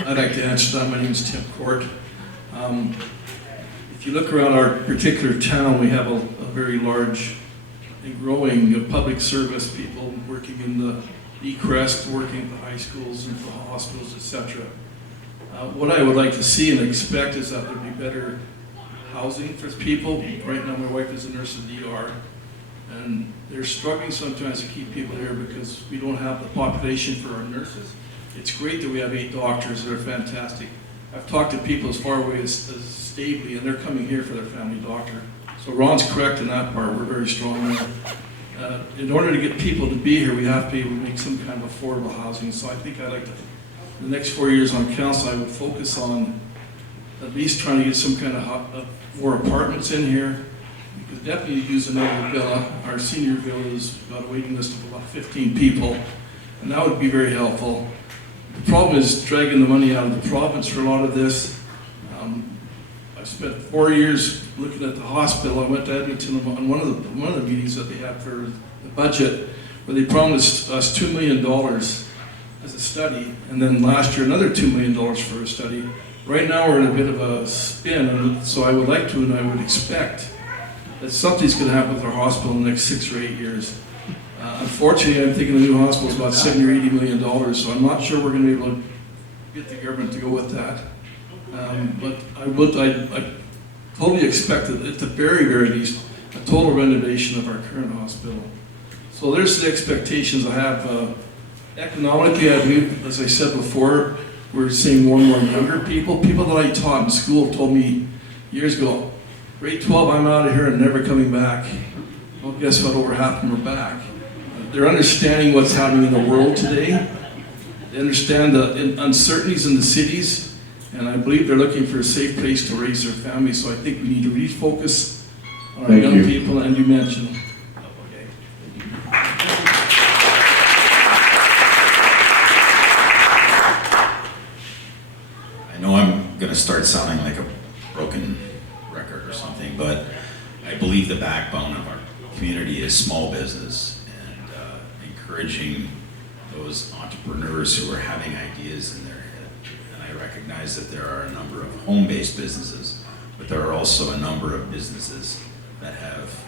I'd like to answer that. My name is Tim Court. If you look around our particular town, we have a very large and growing public service, people working in the E-Crest, working at the high schools and the hospitals, etc. What I would like to see and expect is that there'd be better housing for people. Right now, my wife is a nurse in the ER, and they're struggling sometimes to keep people here because we don't have the population for our nurses. It's great that we have 8 doctors that are fantastic. I've talked to people as far away as Stavely, and they're coming here for their family doctor. So Ron's correct in that part. We're very strong there. In order to get people to be here, we have to be able to make some kind of affordable housing. So I think I'd like to, the next 4 years on council, I would focus on at least trying to get some kind of more apartments in here. We could definitely use another villa. Our senior villa has got a waiting list of about 15 people, and that would be very helpful. The problem is dragging the money out of the province for a lot of this. I spent 4 years looking at the hospital. I went to Edmonton on one of the meetings that they had for the budget, where they promised us $2 million as a study, and then last year another $2 million for a study. Right now we're in a bit of a spin, and so I would like to, and I would expect that something's going to happen with our hospital in the next 6 or 8 years. Unfortunately, I'm thinking the new hospital is about $70 or $80 million, so I'm not sure we're going to be able to get the government to go with that. But I totally expect that at the very, very least, a total renovation of our current hospital. So there's the expectations I have. Economically, I believe, as I said before, we're seeing more and more younger people. People that I taught in school told me years ago, grade 12, I'm out of here and never coming back. Well, guess what? Over half of them are back. They're understanding what's happening in the world today. They understand the uncertainties in the cities. And I believe they're looking for a safe place to raise their family. So I think we need to refocus on our young people, and you mentioned. Okay. I know I'm going to start sounding like a broken record or something, but I believe the backbone of our community is small business, and encouraging those entrepreneurs who are having ideas in their head. And I recognize that there are a number of home-based businesses, but there are also a number of businesses that have,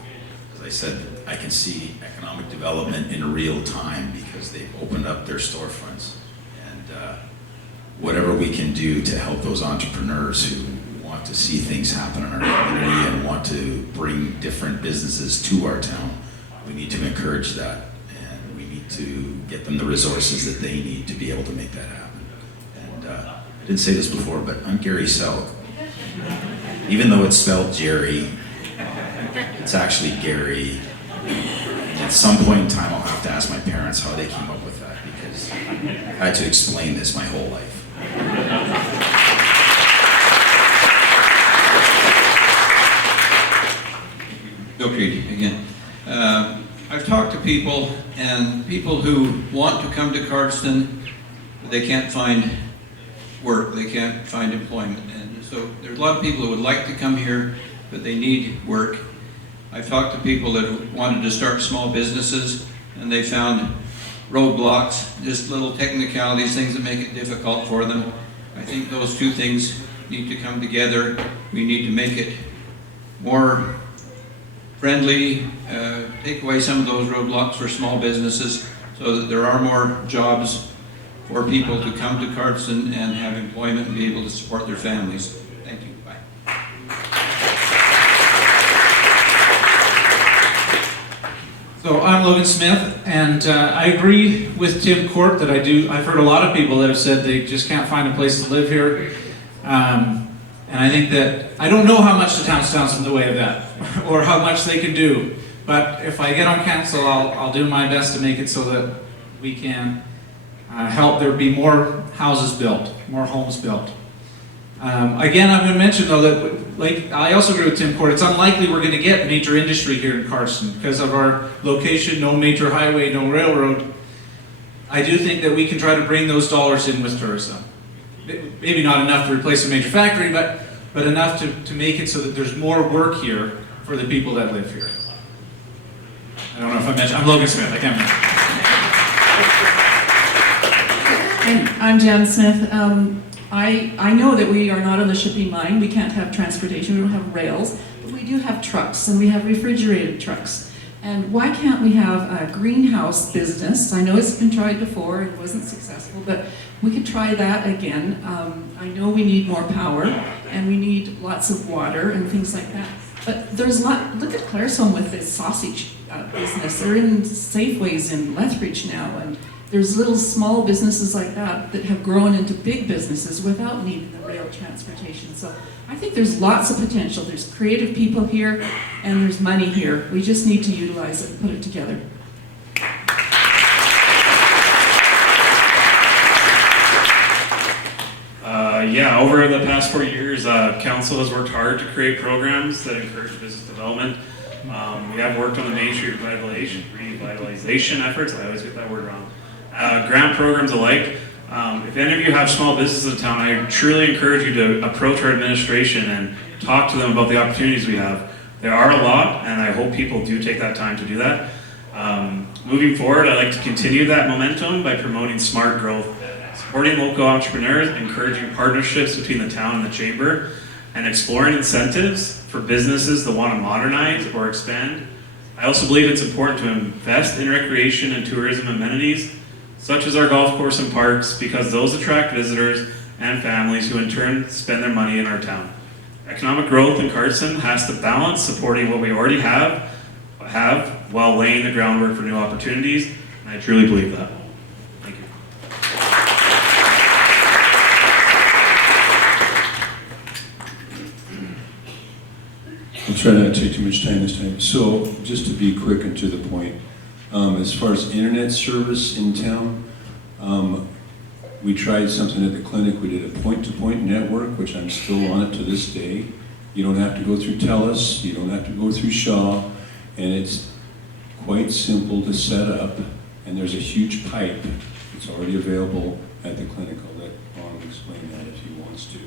as I said, I can see economic development in real time because they've opened up their storefronts. And whatever we can do to help those entrepreneurs who want to see things happen in our community and want to bring different businesses to our town, we need to encourage that, and we need to get them the resources that they need to be able to make that happen. And I didn't say this before, but I'm Gary Selk. Even though it's spelled Jerry, it's actually Gary. And at some point in time, I'll have to ask my parents how they came up with that, because I had to explain this my whole life. Bill Creed again. I've talked to people, and people who want to come to Cardston, but they can't find work, they can't find employment. And so there's a lot of people who would like to come here, but they need work. I've talked to people that wanted to start small businesses, and they found roadblocks, just little technicalities, things that make it difficult for them. I think those two things need to come together. We need to make it more friendly, take away some of those roadblocks for small businesses so that there are more jobs for people to come to Cardston and have employment and be able to support their families. Thank you. Bye. So I'm Logan Smith, and I agree with Tim Court that I've heard a lot of people that have said they just can't find a place to live here. And I think that, I don't know how much the town stands in the way of that, or how much they can do. But if I get on council, I'll do my best to make it so that we can help there be more houses built, more homes built. Again, I'm going to mention though that, like, I also agree with Tim Court, it's unlikely we're going to get major industry here in Cardston because of our location, no major highway, no railroad. I do think that we can try to bring those dollars in with tourism. Maybe not enough to replace a major factory, but enough to make it so that there's more work here for the people that live here. I don't know if I mentioned, I'm Logan Smith, I can't remember. And I'm Jan Smith. I know that we are not on the shipping line. We can't have transportation, we don't have rails, but we do have trucks, and we have refrigerated trucks. And why can't we have a greenhouse business? I know it's been tried before, it wasn't successful, but we could try that again. I know we need more power and we need lots of water and things like that. But there's a lot, look at Claresholm with this sausage business. They're in Safeways in Lethbridge now, and there's little small businesses like that that have grown into big businesses without needing the rail transportation. So I think there's lots of potential. There's creative people here and there's money here. We just need to utilize it and put it together. Yeah, over the past 4 years, council has worked hard to create programs that encourage business development. We have worked on the Main Street revitalization efforts. I always get that word wrong. Grant programs alike. If any of you have small businesses in town, I truly encourage you to approach our administration and talk to them about the opportunities we have. There are a lot, and I hope people do take that time to do that. Moving forward, I'd like to continue that momentum by promoting smart growth, supporting local entrepreneurs, encouraging partnerships between the town and the chamber, and exploring incentives for businesses that want to modernize or expand. I also believe it's important to invest in recreation and tourism amenities, such as our golf course and parks, because those attract visitors and families who in turn spend their money in our town. Economic growth in Cardston has to balance supporting what we already have while laying the groundwork for new opportunities, and I truly believe that. Thank you. I'll try not to take too much time this time. So, just to be quick and to the point, as far as internet service in town, we tried something at the clinic. We did a point-to-point network, which I'm still on it to this day. You don't have to go through TELUS, you don't have to go through Shaw, and it's quite simple to set up, and there's a huge pipe that's already available at the clinic. I'll let Ron explain that if he wants to.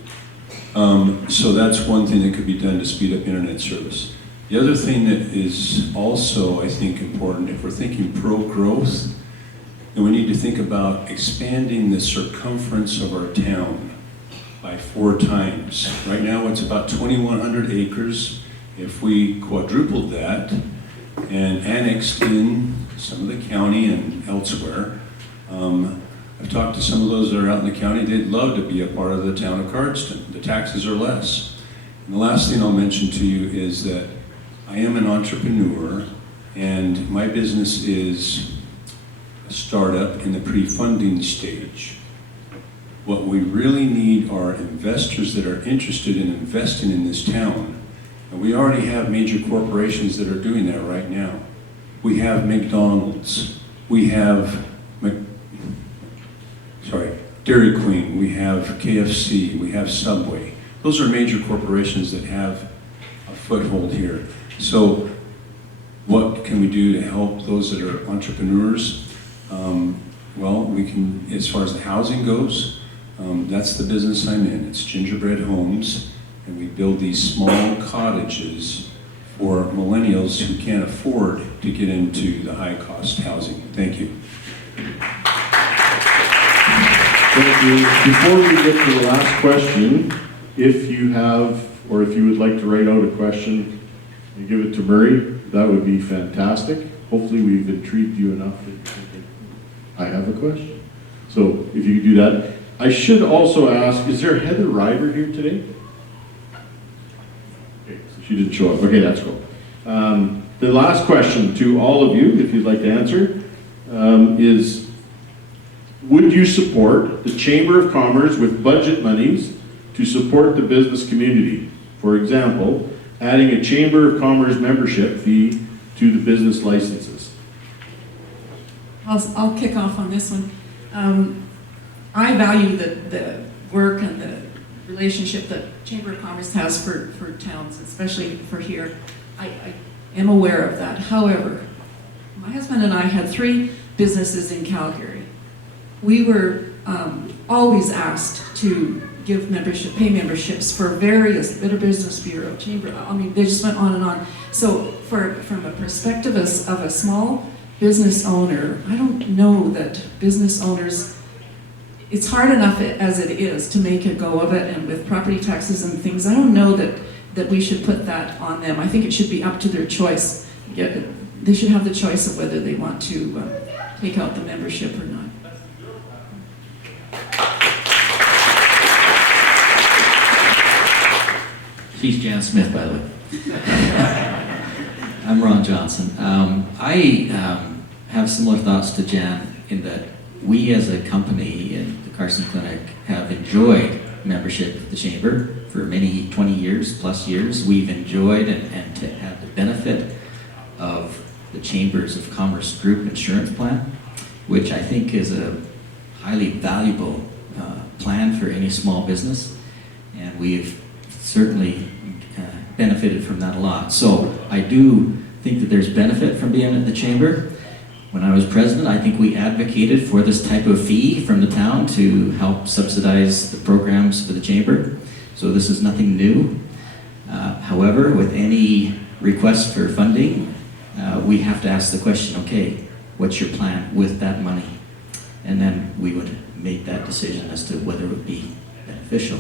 So that's one thing that could be done to speed up internet service. The other thing that is also, I think, important, if we're thinking pro-growth, then we need to think about expanding the circumference of our town by 4 times. Right now it's about 2,100 acres. If we quadrupled that and annexed in some of the county and elsewhere, I've talked to some of those that are out in the county, they'd love to be a part of the town of Cardston. The taxes are less. And the last thing I'll mention to you is that I am an entrepreneur, and my business is a startup in the pre-funding stage. What we really need are investors that are interested in investing in this town. And we already have major corporations that are doing that right now. We have McDonald's, we have Dairy Queen, we have KFC, we have Subway. Those are major corporations that have a foothold here. So what can we do to help those that are entrepreneurs? Well, we can, as far as the housing goes, that's the business I'm in. It's gingerbread homes, and we build these small cottages for millennials who can't afford to get into the high-cost housing. Thank you. Thank you. Before we get to the last question, if you have, or if you would like to write out a question and give it to Murray, that would be fantastic. Hopefully we've intrigued you enough that you're thinking, I have a question. So if you could do that. I should also ask, is there Heather Ryder here today? Okay, so she didn't show up. Okay, that's cool. The last question to all of you, if you'd like to answer, is would you support the Chamber of Commerce with budget monies to support the business community? For example, adding a Chamber of Commerce membership fee to the business licenses. I'll kick off on this one. I value the work and the relationship that Chamber of Commerce has for towns, especially for here. I am aware of that. However, my husband and I had 3 businesses in Calgary. We were always asked to give membership, pay memberships for various Better Business Bureau, Chamber. I mean, they just went on and on. So, from a perspective of a small business owner, I don't know that business owners. It's hard enough as it is to make a go of it, and with property taxes and things, I don't know that we should put that on them. I think it should be up to their choice. they should have the choice of whether they want to take out the membership or not. She's Jan Smith, by the way. I'm Ron Johnson. I have similar thoughts to Jan in that we as a company in the Cardston Clinic have enjoyed membership of the Chamber for many 20 years plus years. We've enjoyed and to have the benefit of the Chambers of Commerce Group Insurance Plan, which I think is a highly valuable plan for any small business, and we've certainly benefited from that a lot. So I do think that there's benefit from being at the Chamber. When I was president, I think we advocated for this type of fee from the town to help subsidize the programs for the Chamber. So this is nothing new. However, with any request for funding, we have to ask the question, okay, what's your plan with that money? And then we would make that decision as to whether it would be beneficial.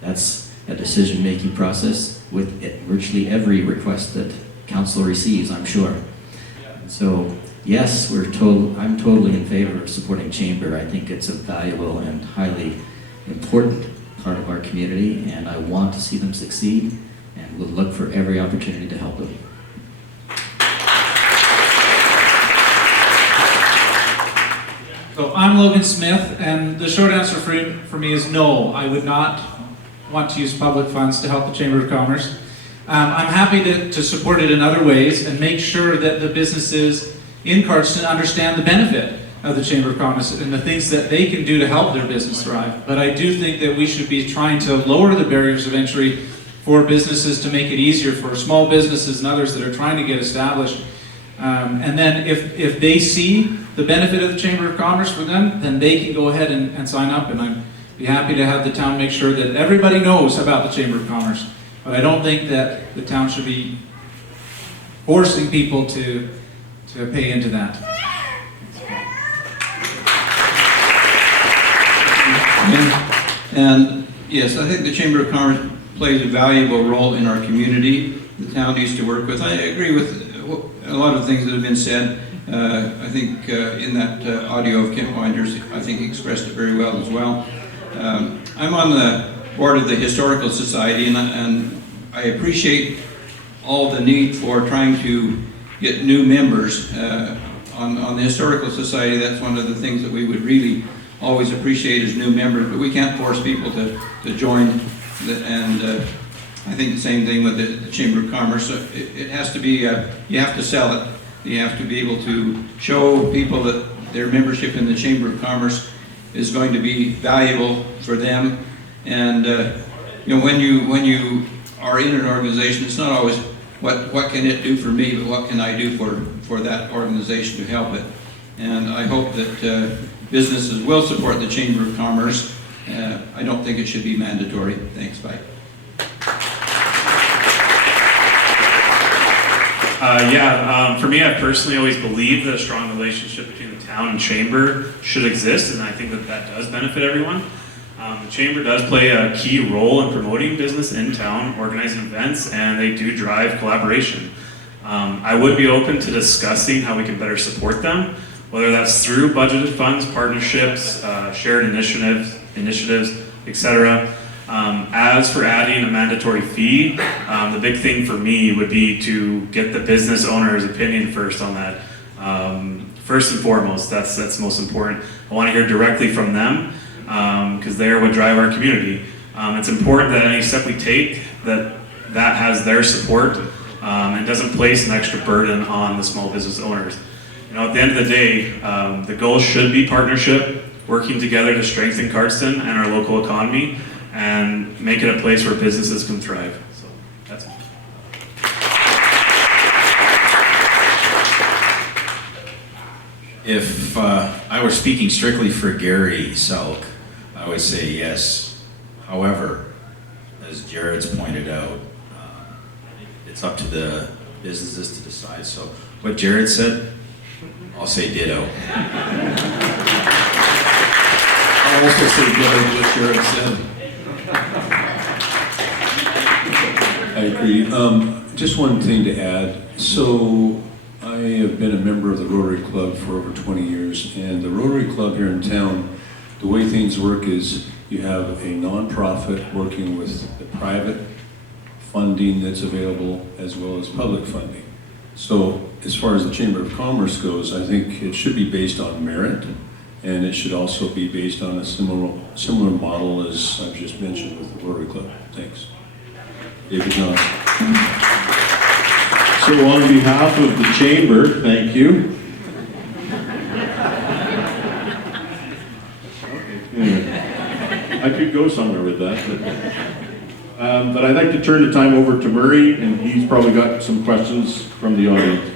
That's a decision-making process with virtually every request that council receives, I'm sure. So yes, I'm totally in favor of supporting Chamber. I think it's a valuable and highly important part of our community, and I want to see them succeed, and we'll look for every opportunity to help them. So I'm Logan Smith, and the short answer for me is no. I would not want to use public funds to help the Chamber of Commerce. I'm happy to support it in other ways and make sure that the businesses in Cardston understand the benefit of the Chamber of Commerce and the things that they can do to help their business thrive. But I do think that we should be trying to lower the barriers of entry for businesses to make it easier for small businesses and others that are trying to get established. And then if they see the benefit of the Chamber of Commerce for them, then they can go ahead and sign up, and I'd be happy to have the town make sure that everybody knows about the Chamber of Commerce. But I don't think that the town should be forcing people to pay into that. And yes, I think the Chamber of Commerce plays a valuable role in our community. The town needs to work with. I agree with a lot of things that have been said. I think in that audio of Kent Winders, I think he expressed it very well as well. I'm on the board of the Historical Society, and I appreciate all the need for trying to get new members. On the Historical Society, that's one of the things that we would really always appreciate as new members, but we can't force people to join. And I think the same thing with the Chamber of Commerce. It has to be, you have to sell it. You have to be able to show people that their membership in the Chamber of Commerce is going to be valuable for them. And you know, when you are in an organization, it's not always what can it do for me, but what can I do for that organization to help it. And I hope that businesses will support the Chamber of Commerce. I don't think it should be mandatory. Thanks, bye. For me, I personally always believe that a strong relationship between the town and Chamber should exist, and I think that does benefit everyone. The Chamber does play a key role in promoting business in town, organizing events, and they do drive collaboration. I would be open to discussing how we can better support them, whether that's through budgeted funds, partnerships, shared initiatives, etc. As for adding a mandatory fee, the big thing for me would be to get the business owner's opinion first on that. First and foremost, that's most important. I want to hear directly from them because they're what drive our community. It's important that any step we take that has their support and doesn't place an extra burden on the small business owners. You know, at the end of the day, the goal should be partnership, working together to strengthen Cardston and our local economy, and make it a place where businesses can thrive. So that's it. If I were speaking strictly for Gary Selk, I would say yes. However, as Jared's pointed out, it's up to the businesses to decide. So what Jared said, I'll say ditto. I'll also say ditto to what Jared said. I agree. Just one thing to add. So I have been a member of the Rotary Club for over 20 years, and the Rotary Club here in town, the way things work is you have a nonprofit working with the private funding that's available as well as public funding. So as far as the Chamber of Commerce goes, I think it should be based on merit, and it should also be based on a similar model as I've just mentioned with the Rotary Club. Thanks. David Johnson. So on behalf of the Chamber, thank you. I could go somewhere with that. But I'd like to turn the time over to Murray, and he's probably got some questions from the audience.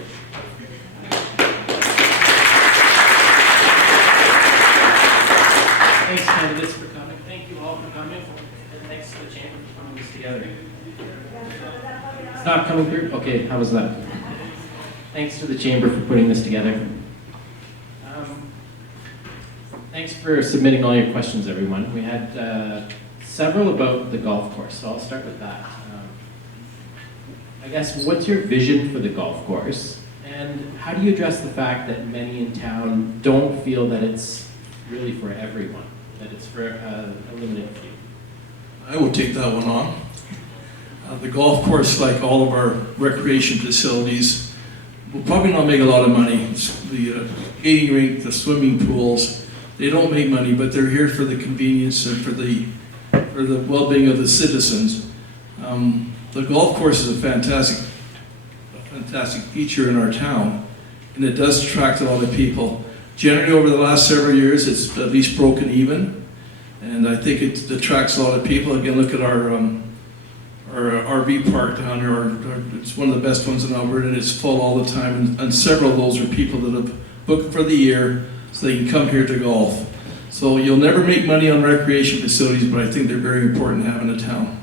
Thanks, candidates, for coming. Thank you all for coming. And thanks to the Chamber for putting this together. It's not coming through? Okay, how was that? Thanks to the Chamber for putting this together. Thanks for submitting all your questions, everyone. We had several about the golf course, so I'll start with that. I guess, what's your vision for the golf course? And how do you address the fact that many in town don't feel that it's really for everyone, that it's for a limited few? I will take that one on. The golf course, like all of our recreation facilities, will probably not make a lot of money. The skating rink, the swimming pools, they don't make money, but they're here for the convenience and for the well-being of the citizens. The golf course is a fantastic feature in our town, and it does attract a lot of people. Generally, over the last several years, it's at least broken even, and I think it attracts a lot of people. Again, look at our RV park down here. It's one of the best ones in Alberta, and it's full all the time, and several of those are people that have booked for the year so they can come here to golf. So you'll never make money on recreation facilities, but I think they're very important to have in a town.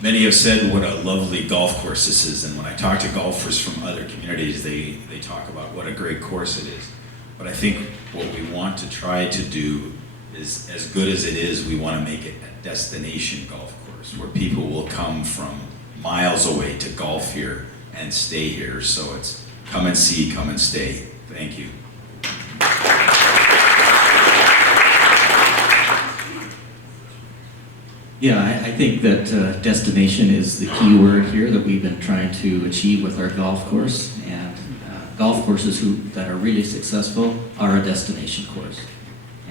Many have said what a lovely golf course this is, and when I talk to golfers from other communities, they talk about what a great course it is. But I think what we want to try to do is, as good as it is, we want to make it a destination golf course where people will come from miles away to golf here and stay here. So it's come and see, come and stay. Thank you. Yeah, I think that destination is the key word here that we've been trying to achieve with our golf course. And golf courses that are really successful are a destination course.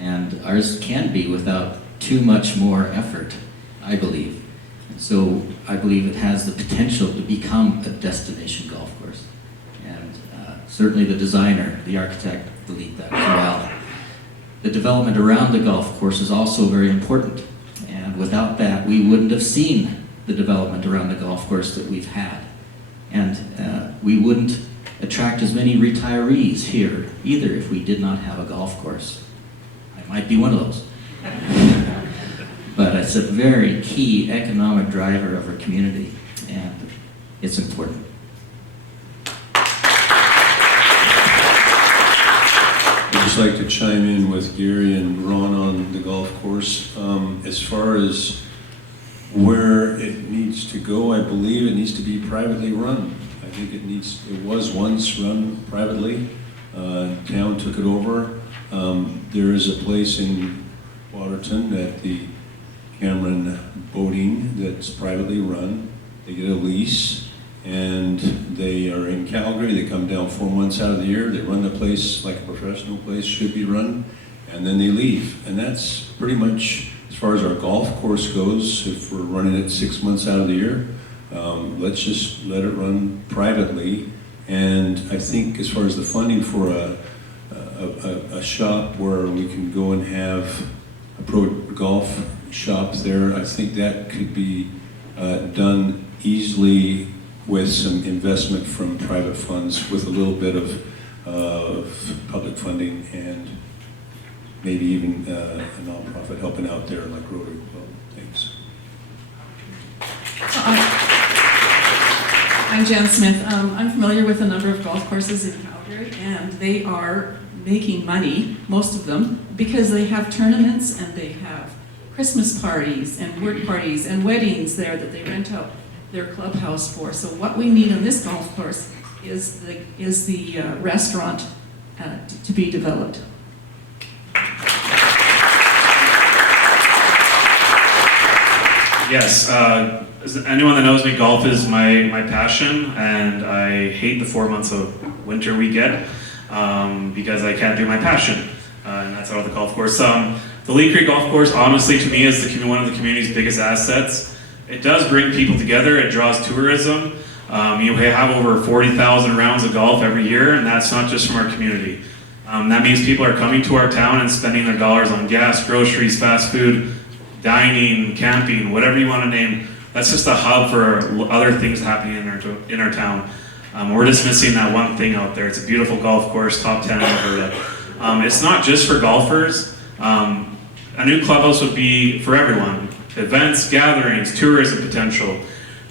And ours can be without too much more effort, I believe. So I believe it has the potential to become a destination golf course. And certainly the designer, the architect believe that as well. The development around the golf course is also very important. And without that, we wouldn't have seen the development around the golf course that we've had. And we wouldn't attract as many retirees here either if we did not have a golf course. I might be one of those. But it's a very key economic driver of our community, and it's important. I'd just like to chime in with Gary and Ron on the golf course. As far as where it needs to go, I believe it needs to be privately run. I think it was once run privately. Town took it over. There is a place in Waterton at the Cameron Boating that's privately run. They get a lease, and they are in Calgary. They come down 4 months out of the year. They run the place like a professional place should be run, and then they leave. And that's pretty much as far as our golf course goes. If we're running it 6 months out of the year, let's just let it run privately. And I think as far as the funding for a shop where we can go and have a pro golf shop there, I think that could be done easily with some investment from private funds, with a little bit of public funding, and maybe even a nonprofit helping out there like Rotary Club. Thanks. I'm Jan Smith. I'm familiar with a number of golf courses in Calgary, and they are making money, most of them, because they have tournaments and they have Christmas parties and work parties and weddings there that they rent out their clubhouse for. So what we need on this golf course is the restaurant to be developed. Yes, anyone that knows me, golf is my passion, and I hate the 4 months of winter we get because I can't do my passion, and that's out of the golf course. The Lee Creek Golf Course, honestly, to me, is one of the community's biggest assets. It does bring people together. It draws tourism. You have over 40,000 rounds of golf every year, and that's not just from our community. That means people are coming to our town and spending their dollars on gas, groceries, fast food, dining, camping, whatever you want to name. That's just a hub for other things happening in our town. We're just missing that one thing out there. It's a beautiful golf course, top 10 in Alberta. It's not just for golfers. A new clubhouse would be for everyone. Events, gatherings, tourism potential.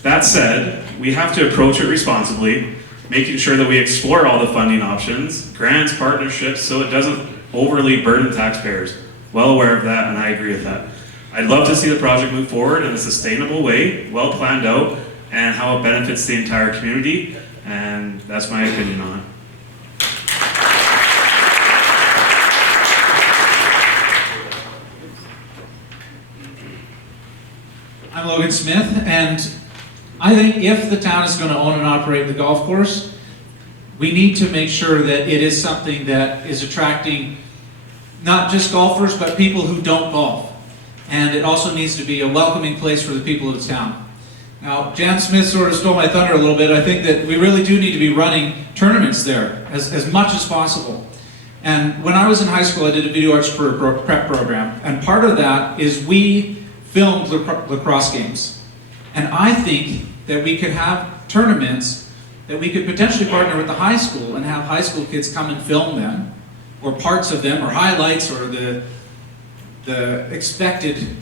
That said, we have to approach it responsibly, making sure that we explore all the funding options, grants, partnerships, so it doesn't overly burden taxpayers. Well aware of that, and I agree with that. I'd love to see the project move forward in a sustainable way, well planned out, and how it benefits the entire community, and that's my opinion on it. I'm Logan Smith, and I think if the town is going to own and operate the golf course, we need to make sure that it is something that is attracting not just golfers, but people who don't golf. And it also needs to be a welcoming place for the people of the town. Now, Jan Smith sort of stole my thunder a little bit. I think that we really do need to be running tournaments there as much as possible. And when I was in high school, I did a video arts prep program, and part of that is we filmed lacrosse games. And I think that we could have tournaments that we could potentially partner with the high school and have high school kids come and film them, or parts of them, or highlights, or the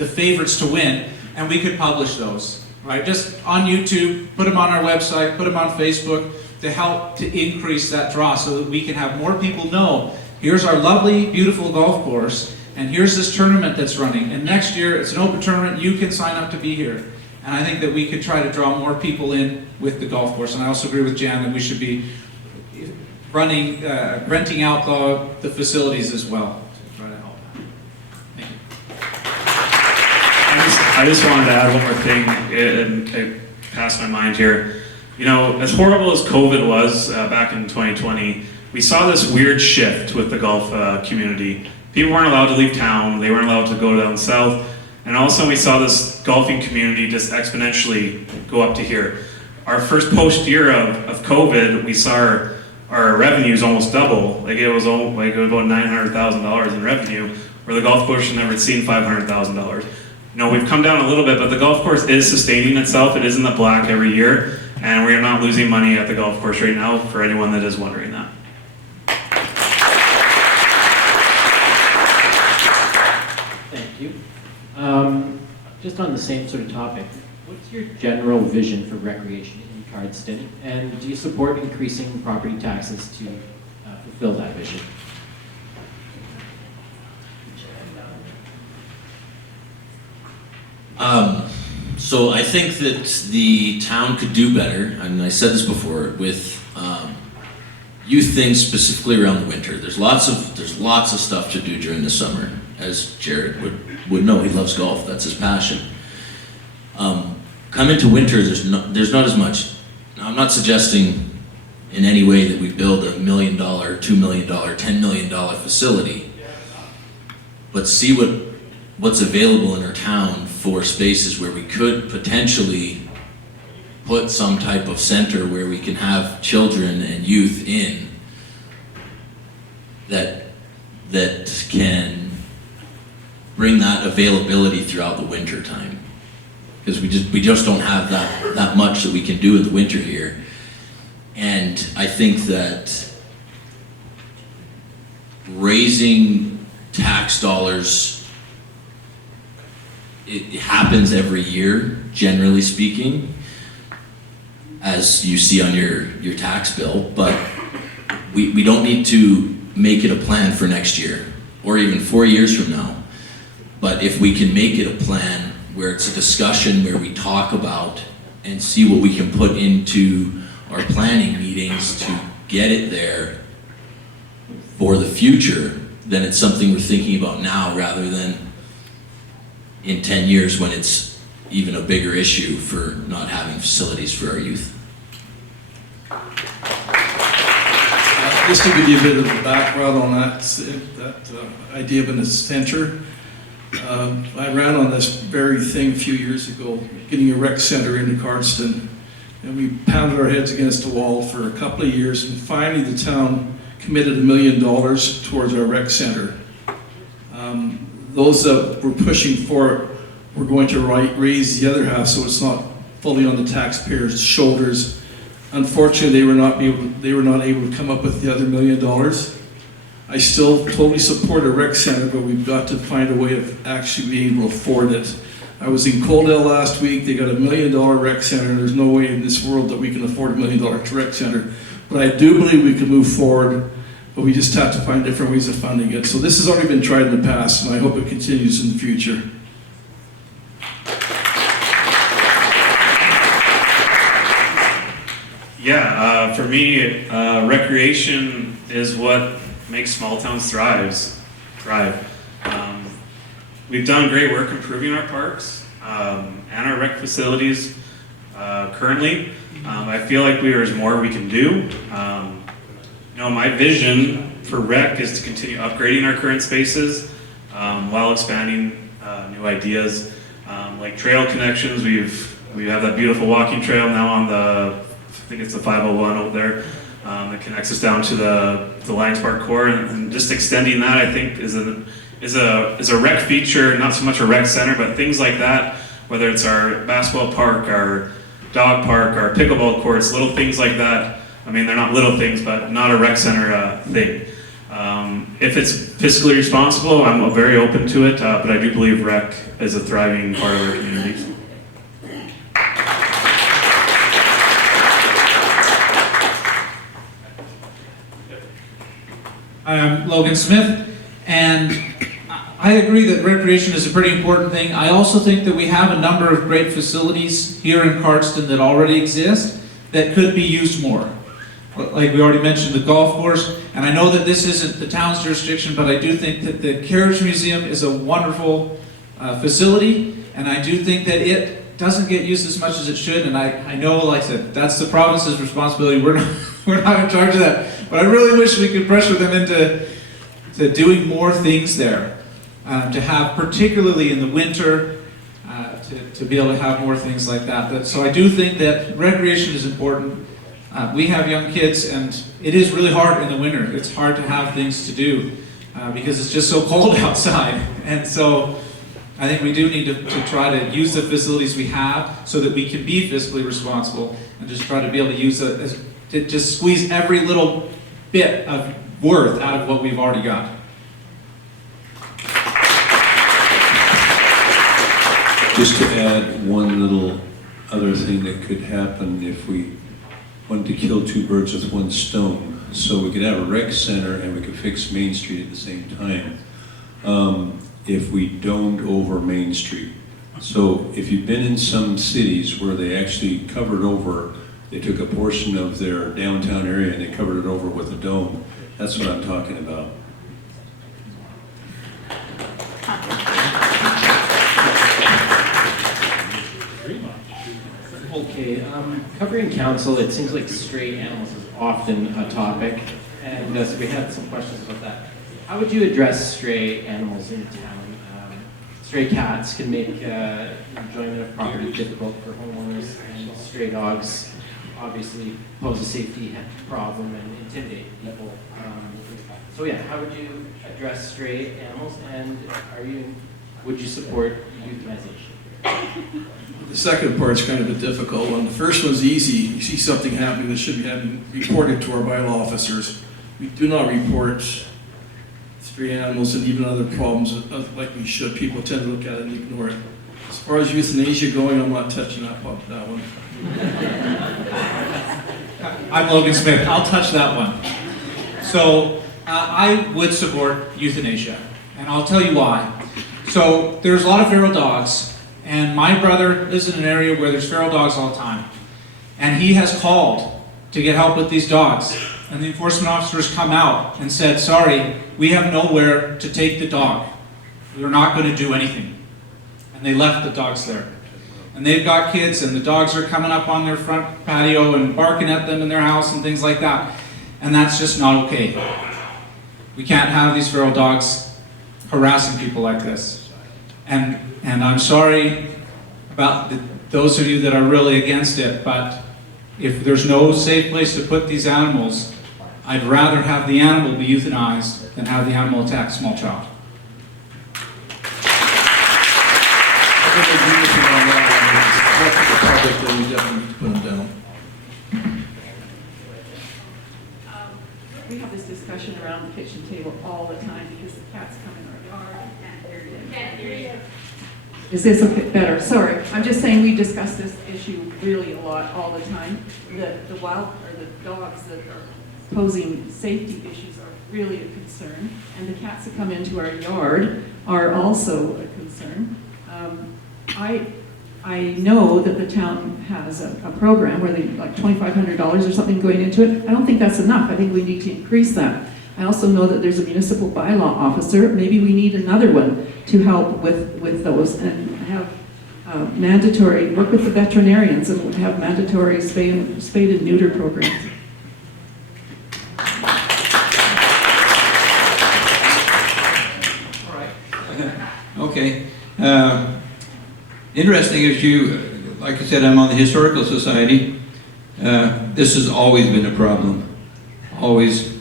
favorites to win, and we could publish those, right? Just on YouTube, put them on our website, put them on Facebook to help to increase that draw so that we can have more people know, here's our lovely, beautiful golf course, and here's this tournament that's running. And next year, it's an open tournament, you can sign up to be here. And I think that we could try to draw more people in with the golf course. And I also agree with Jan that we should be renting out the facilities as well to try to help that. Thank you. I just wanted to add one more thing, and it passed my mind here. You know, as horrible as COVID was back in 2020, we saw this weird shift with the golf community. People weren't allowed to leave town, they weren't allowed to go down south, and all of a sudden we saw this golfing community just exponentially go up to here. Our first post year of COVID, we saw our revenues almost double. Like it was about $900,000 in revenue, where the golf course had never seen $500,000. You know, we've come down a little bit, but the golf course is sustaining itself. It is in the black every year, and we are not losing money at the golf course right now, for anyone that is wondering that. Thank you. Just on the same sort of topic, what's your general vision for recreation in Cardston, and do you support increasing property taxes to fulfill that vision? So I think that the town could do better, and I said this before, with youth things specifically around the winter. There's lots of stuff to do during the summer, as Jared would know. He loves golf. That's his passion. Come into winter, there's not as much. Now, I'm not suggesting in any way that we build $1 million, $2 million, $10 million facility, but see what's available in our town for spaces where we could potentially put some type of center where we can have children and youth in that can bring that availability throughout the winter time. Because we just don't have that much that we can do in the winter here. And I think that raising tax dollars, it happens every year, generally speaking, as you see on your tax bill, but we don't need to make it a plan for next year or even 4 years from now. But if we can make it a plan where it's a discussion where we talk about and see what we can put into our planning meetings to get it there for the future, then it's something we're thinking about now rather than in 10 years when it's even a bigger issue for not having facilities for our youth. Just to give you a bit of a background on that idea of an center, I ran on this very thing a few years ago, getting a rec center into Cardston, and we pounded our heads against the wall for a couple of years, and finally the town committed $1 million towards our rec center. Those that were pushing for it were going to raise the other half so it's not fully on the taxpayers' shoulders. Unfortunately, they were not able to come up with the other $1 million. I still totally support a rec center, but we've got to find a way of actually being able to afford it. I was in Coaldale last week. They got a $1 million rec center, and there's no way in this world that we can afford a $1 million rec center. But I do believe we can move forward, but we just have to find different ways of funding it. So this has already been tried in the past, and I hope it continues in the future. Yeah, for me, recreation is what makes small towns thrive. We've done great work improving our parks and our rec facilities currently. I feel like there's more we can do. My vision for rec is to continue upgrading our current spaces while expanding new ideas. Like trail connections, we have that beautiful walking trail now on I think it's the 501 over there that connects us down to the Lions Park core, and just extending that I think is a rec feature, not so much a rec center, but things like that, whether it's our basketball park, our dog park, our pickleball courts, little things like that. I mean, they're not little things, but not a rec center thing. If it's fiscally responsible, I'm very open to it, but I do believe rec is a thriving part of our communities. I'm Logan Smith, and I agree that recreation is a pretty important thing. I also think that we have a number of great facilities here in Cardston that already exist that could be used more. Like we already mentioned, the golf course, and I know that this isn't the town's jurisdiction, but I do think that the Carriage Museum is a wonderful facility, and I do think that it doesn't get used as much as it should, and I know, like I said, that's the province's responsibility. We're not in charge of that. But I really wish we could pressure them into doing more things there, to have, particularly in the winter, to be able to have more things like that. So I do think that recreation is important. We have young kids, and it is really hard in the winter. It's hard to have things to do because it's just so cold outside. And so I think we do need to try to use the facilities we have so that we can be fiscally responsible and just try to be able to use it, to just squeeze every little bit of worth out of what we've already got. Just to add one little other thing that could happen if we wanted to kill two birds with one stone. So we could have a rec center and we could fix Main Street at the same time. If we domed over Main Street. So if you've been in some cities where they actually covered over, they took a portion of their downtown area and they covered it over with a dome. That's what I'm talking about. Okay, covering council, it seems like stray animals is often a topic, and so we had some questions about that. How would you address stray animals in town? Stray cats can make enjoyment of property difficult for homeowners, and stray dogs obviously pose a safety problem and intimidate people. So yeah, how would you address stray animals, and would you support euthanization? The second part's kind of a difficult one. The first one's easy. You see something happening that should be reported to our bylaw officers. We do not report stray animals and even other problems like we should. People tend to look at it and ignore it. As far as euthanasia going, I'm not touching that one. I'm Logan Smith. I'll touch that one. So I would support euthanasia, and I'll tell you why. So there's a lot of feral dogs, and my brother lives in an area where there's feral dogs all the time. And he has called to get help with these dogs. And the enforcement officers come out and said, sorry, we have nowhere to take the dog. We're not going to do anything. And they left the dogs there. And they've got kids, and the dogs are coming up on their front patio and barking at them in their house and things like that. And that's just not okay. We can't have these feral dogs harassing people like this. And I'm sorry about those of you that are really against it, but if there's no safe place to put these animals, I'd rather have the animal be euthanized than have the animal attack a small child. I think agree with you on that one. It's up to the public, then we definitely need to put them down. We have this discussion around the kitchen table all the time because the cats come in our yard. Can't hear you. Is this a bit better? Sorry, I'm just saying we discuss this issue really a lot all the time. The dogs that are posing safety issues are really a concern, and the cats that come into our yard are also a concern. I know that the town has a program where they like $2,500 or something going into it. I don't think that's enough. I think we need to increase that. I also know that there's a municipal bylaw officer. Maybe we need another one to help with those and have mandatory, work with the veterinarians and have mandatory spay and neuter programs. Okay. Interesting as you, like I said, I'm on the Historical Society. This has always been a problem. Always.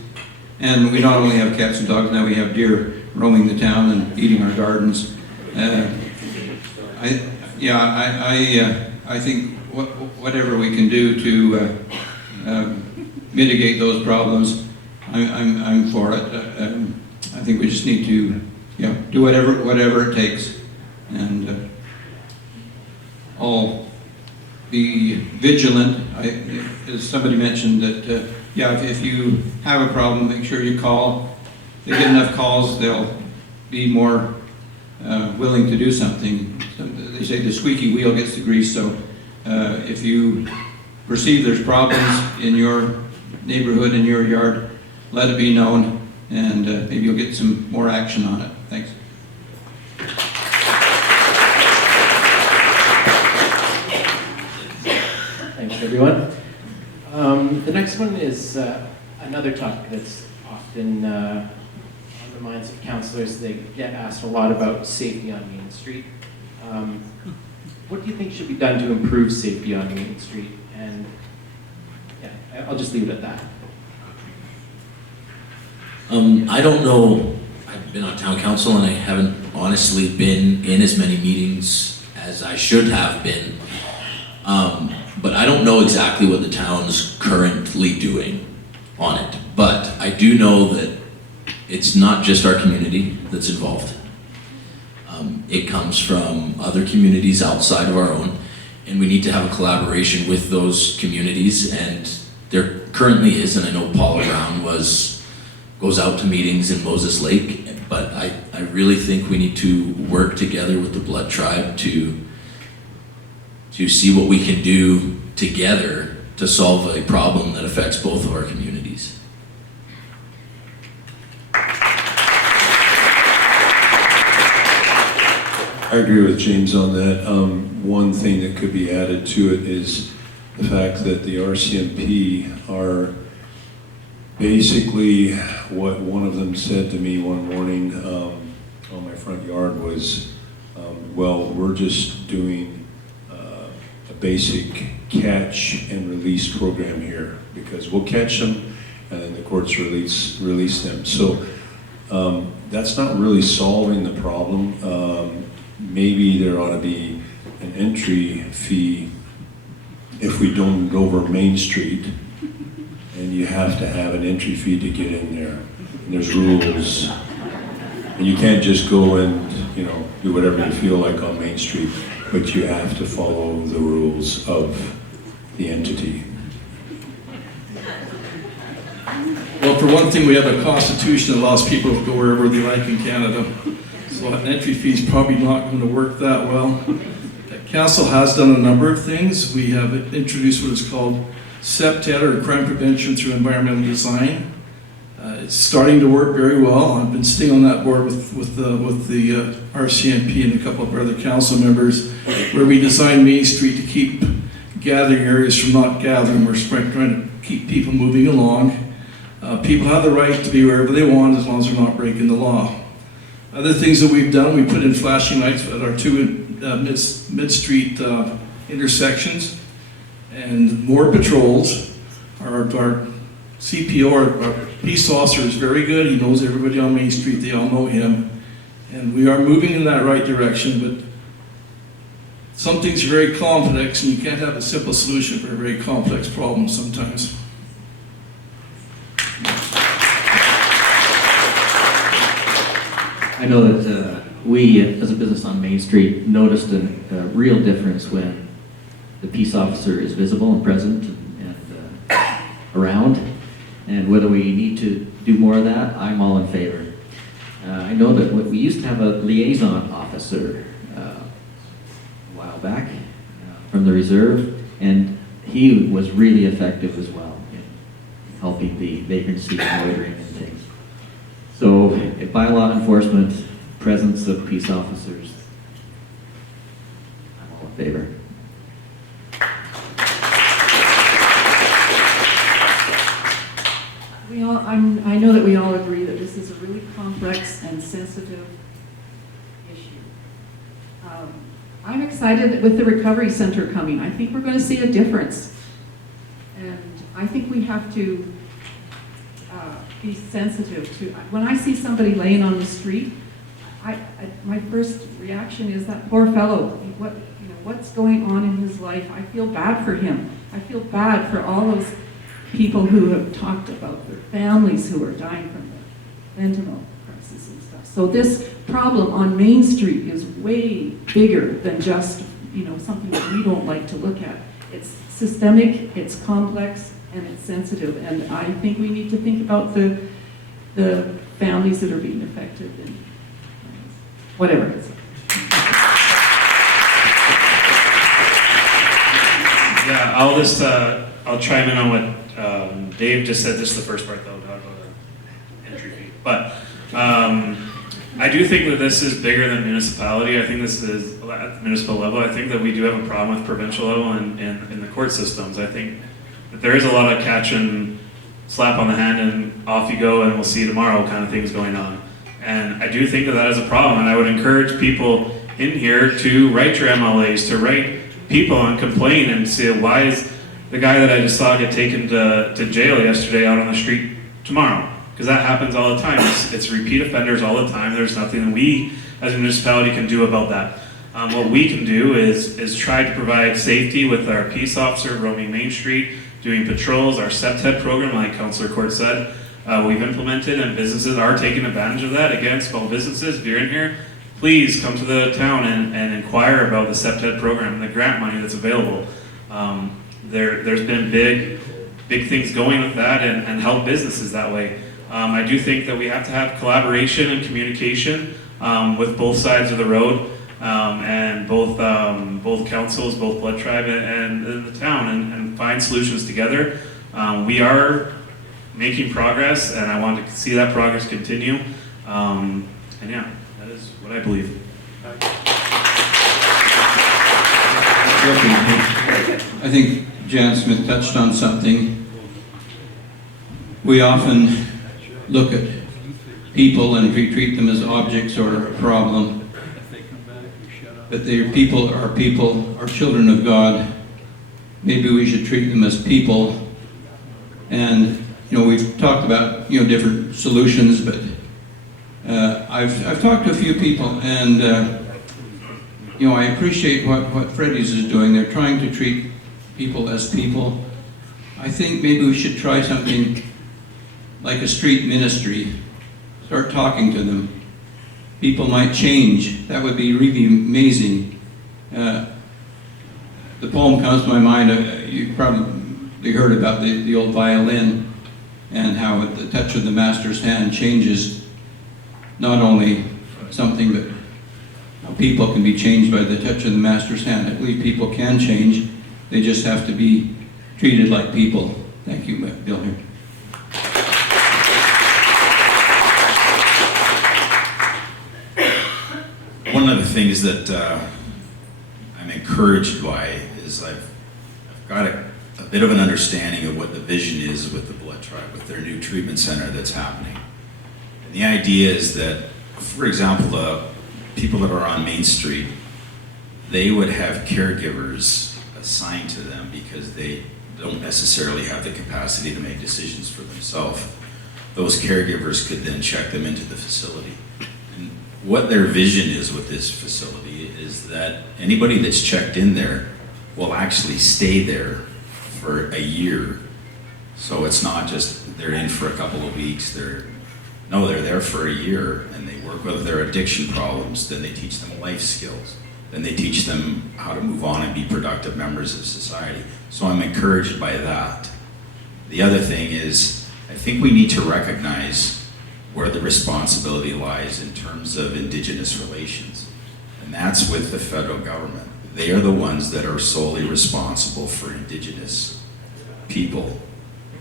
And we not only have cats and dogs, now we have deer roaming the town and eating our gardens. I think whatever we can do to mitigate those problems, I'm for it. I think we just need to do whatever it takes, and all be vigilant. As somebody mentioned that, if you have a problem, make sure you call. If they get enough calls, they'll be more willing to do something. They say the squeaky wheel gets the grease, so if you perceive there's problems in your neighborhood, in your yard, let it be known, and maybe you'll get some more action on it. Thanks. Thanks, everyone. The next one is another topic that's often on the minds of councillors. They get asked a lot about safety on Main Street. What do you think should be done to improve safety on Main Street? And I'll just leave it at that. I don't know. I've been on town council and I haven't honestly been in as many meetings as I should have been. But I don't know exactly what the town's currently doing on it. But I do know that it's not just our community that's involved. It comes from other communities outside of our own, and we need to have a collaboration with those communities, and there currently is, and I know Paula Brown goes out to meetings in Moses Lake, but I really think we need to work together with the Blood Tribe to see what we can do together to solve a problem that affects both of our communities. I agree with James on that. One thing that could be added to it is the fact that the RCMP are basically what one of them said to me one morning on my front yard was, well, we're just doing a basic catch and release program here because we'll catch them and then the courts release them. So that's not really solving the problem. Maybe there ought to be an entry fee if we don't go over Main Street, and you have to have an entry fee to get in there. And there's rules. And you can't just go and, do whatever you feel like on Main Street, but you have to follow the rules of the entity. Well, for one thing, we have a constitution that allows people to go wherever they like in Canada. So an entry fee is probably not going to work that well. Council has done a number of things. We have introduced what is called CEPTED, or crime prevention through environmental design. It's starting to work very well. I've been staying on that board with the RCMP and a couple of other council members, where we design Main Street to keep gathering areas from not gathering. We're trying to keep people moving along. People have the right to be wherever they want as long as they're not breaking the law. Other things that we've done, we put in flashing lights at our two mid-street intersections, and more patrols. Our CPO, our police officer, is very good. He knows everybody on Main Street. They all know him. And we are moving in that right direction, but some things are very complex, and you can't have a simple solution for a very complex problem sometimes. I know that we, as a business on Main Street, noticed a real difference when the peace officer is visible and present and around. And whether we need to do more of that, I'm all in favor. I know that we used to have a liaison officer a while back from the reserve, and he was really effective as well in helping the vagrancy and loitering and things. So, by law enforcement, presence of peace officers, I'm all in favor. I know that we all agree that this is a really complex and sensitive issue. I'm excited with the recovery center coming. I think we're going to see a difference. And I think we have to be sensitive to, when I see somebody laying on the street, my first reaction is that poor fellow, what's going on in his life? I feel bad for him. I feel bad for all those people who have talked about their families who are dying from the fentanyl crisis and stuff. So this problem on Main Street is way bigger than just something that we don't like to look at. It's systemic, it's complex, and it's sensitive. And I think we need to think about the families that are being affected and whatever. Yeah, I'll chime in on what Dave just said. This is the first part, though, not about the entry fee. But I do think that this is bigger than municipality. I think this is at the municipal level. I think that we do have a problem with provincial level and in the court systems. I think that there is a lot of catch and slap on the hand and off you go and we'll see you tomorrow kind of things going on. And I do think that that is a problem. And I would encourage people in here to write your MLAs, to write people and complain and say, why is the guy that I just saw get taken to jail yesterday out on the street tomorrow? Because that happens all the time. It's repeat offenders all the time. There's nothing we as a municipality can do about that. What we can do is try to provide safety with our peace officer roaming Main Street, doing patrols, our CEPTED program, like Councillor Court said, we've implemented, and businesses are taking advantage of that. Again, small businesses, if you're in here, please come to the town and inquire about the CEPTED program and the grant money that's available. There's been big things going with that and help businesses that way. I do think that we have to have collaboration and communication with both sides of the road and both councils, both Blood Tribe and the town, and find solutions together. We are making progress, and I want to see that progress continue. And yeah, that is what I believe. I think Jan Smith touched on something. We often look at people and we treat them as objects or a problem. But they are people, are children of God. Maybe we should treat them as people. And we've talked about different solutions, but I've talked to a few people, and I appreciate what Freddy's is doing. They're trying to treat people as people. I think maybe we should try something like a street ministry. Start talking to them. People might change. That would be really amazing. The poem comes to my mind. You probably heard about the old violin and how the touch of the master's hand changes not only something that people can be changed by the touch of the master's hand. I believe people can change. They just have to be treated like people. Thank you, Bill here. One of the things that I'm encouraged by is I've got a bit of an understanding of what the vision is with the Blood Tribe, with their new treatment center that's happening. And the idea is that, for example, the people that are on Main Street, they would have caregivers assigned to them because they don't necessarily have the capacity to make decisions for themselves. Those caregivers could then check them into the facility. And what their vision is with this facility is that anybody that's checked in there will actually stay there for a year. So it's not just they're in for a couple of weeks, they're there for a year, and they work with their addiction problems. Then they teach them life skills. Then they teach them how to move on and be productive members of society. So I'm encouraged by that. The other thing is, I think we need to recognize where the responsibility lies in terms of Indigenous relations. And that's with the federal government. They are the ones that are solely responsible for Indigenous people.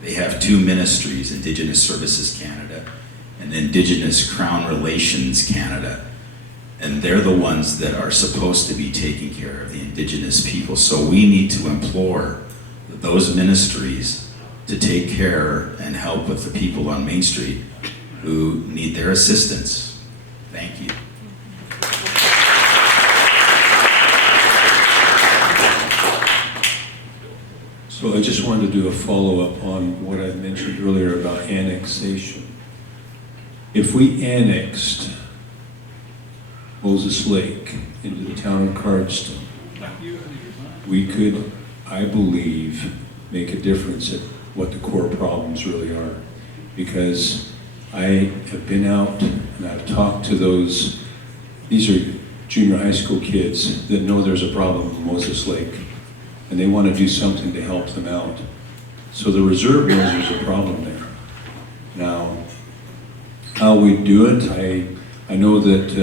They have two ministries, Indigenous Services Canada and Indigenous Crown Relations Canada. And they're the ones that are supposed to be taking care of the Indigenous people. So we need to implore those ministries to take care and help with the people on Main Street who need their assistance. Thank you. So I just wanted to do a follow-up on what I mentioned earlier about annexation. If we annexed Moses Lake into the town of Cardston, we could, I believe, make a difference at what the core problems really are. Because I have been out and I've talked to these are junior high school kids that know there's a problem in Moses Lake, and they want to do something to help them out. So the reserve knows there's a problem there. Now, how we do it, I know that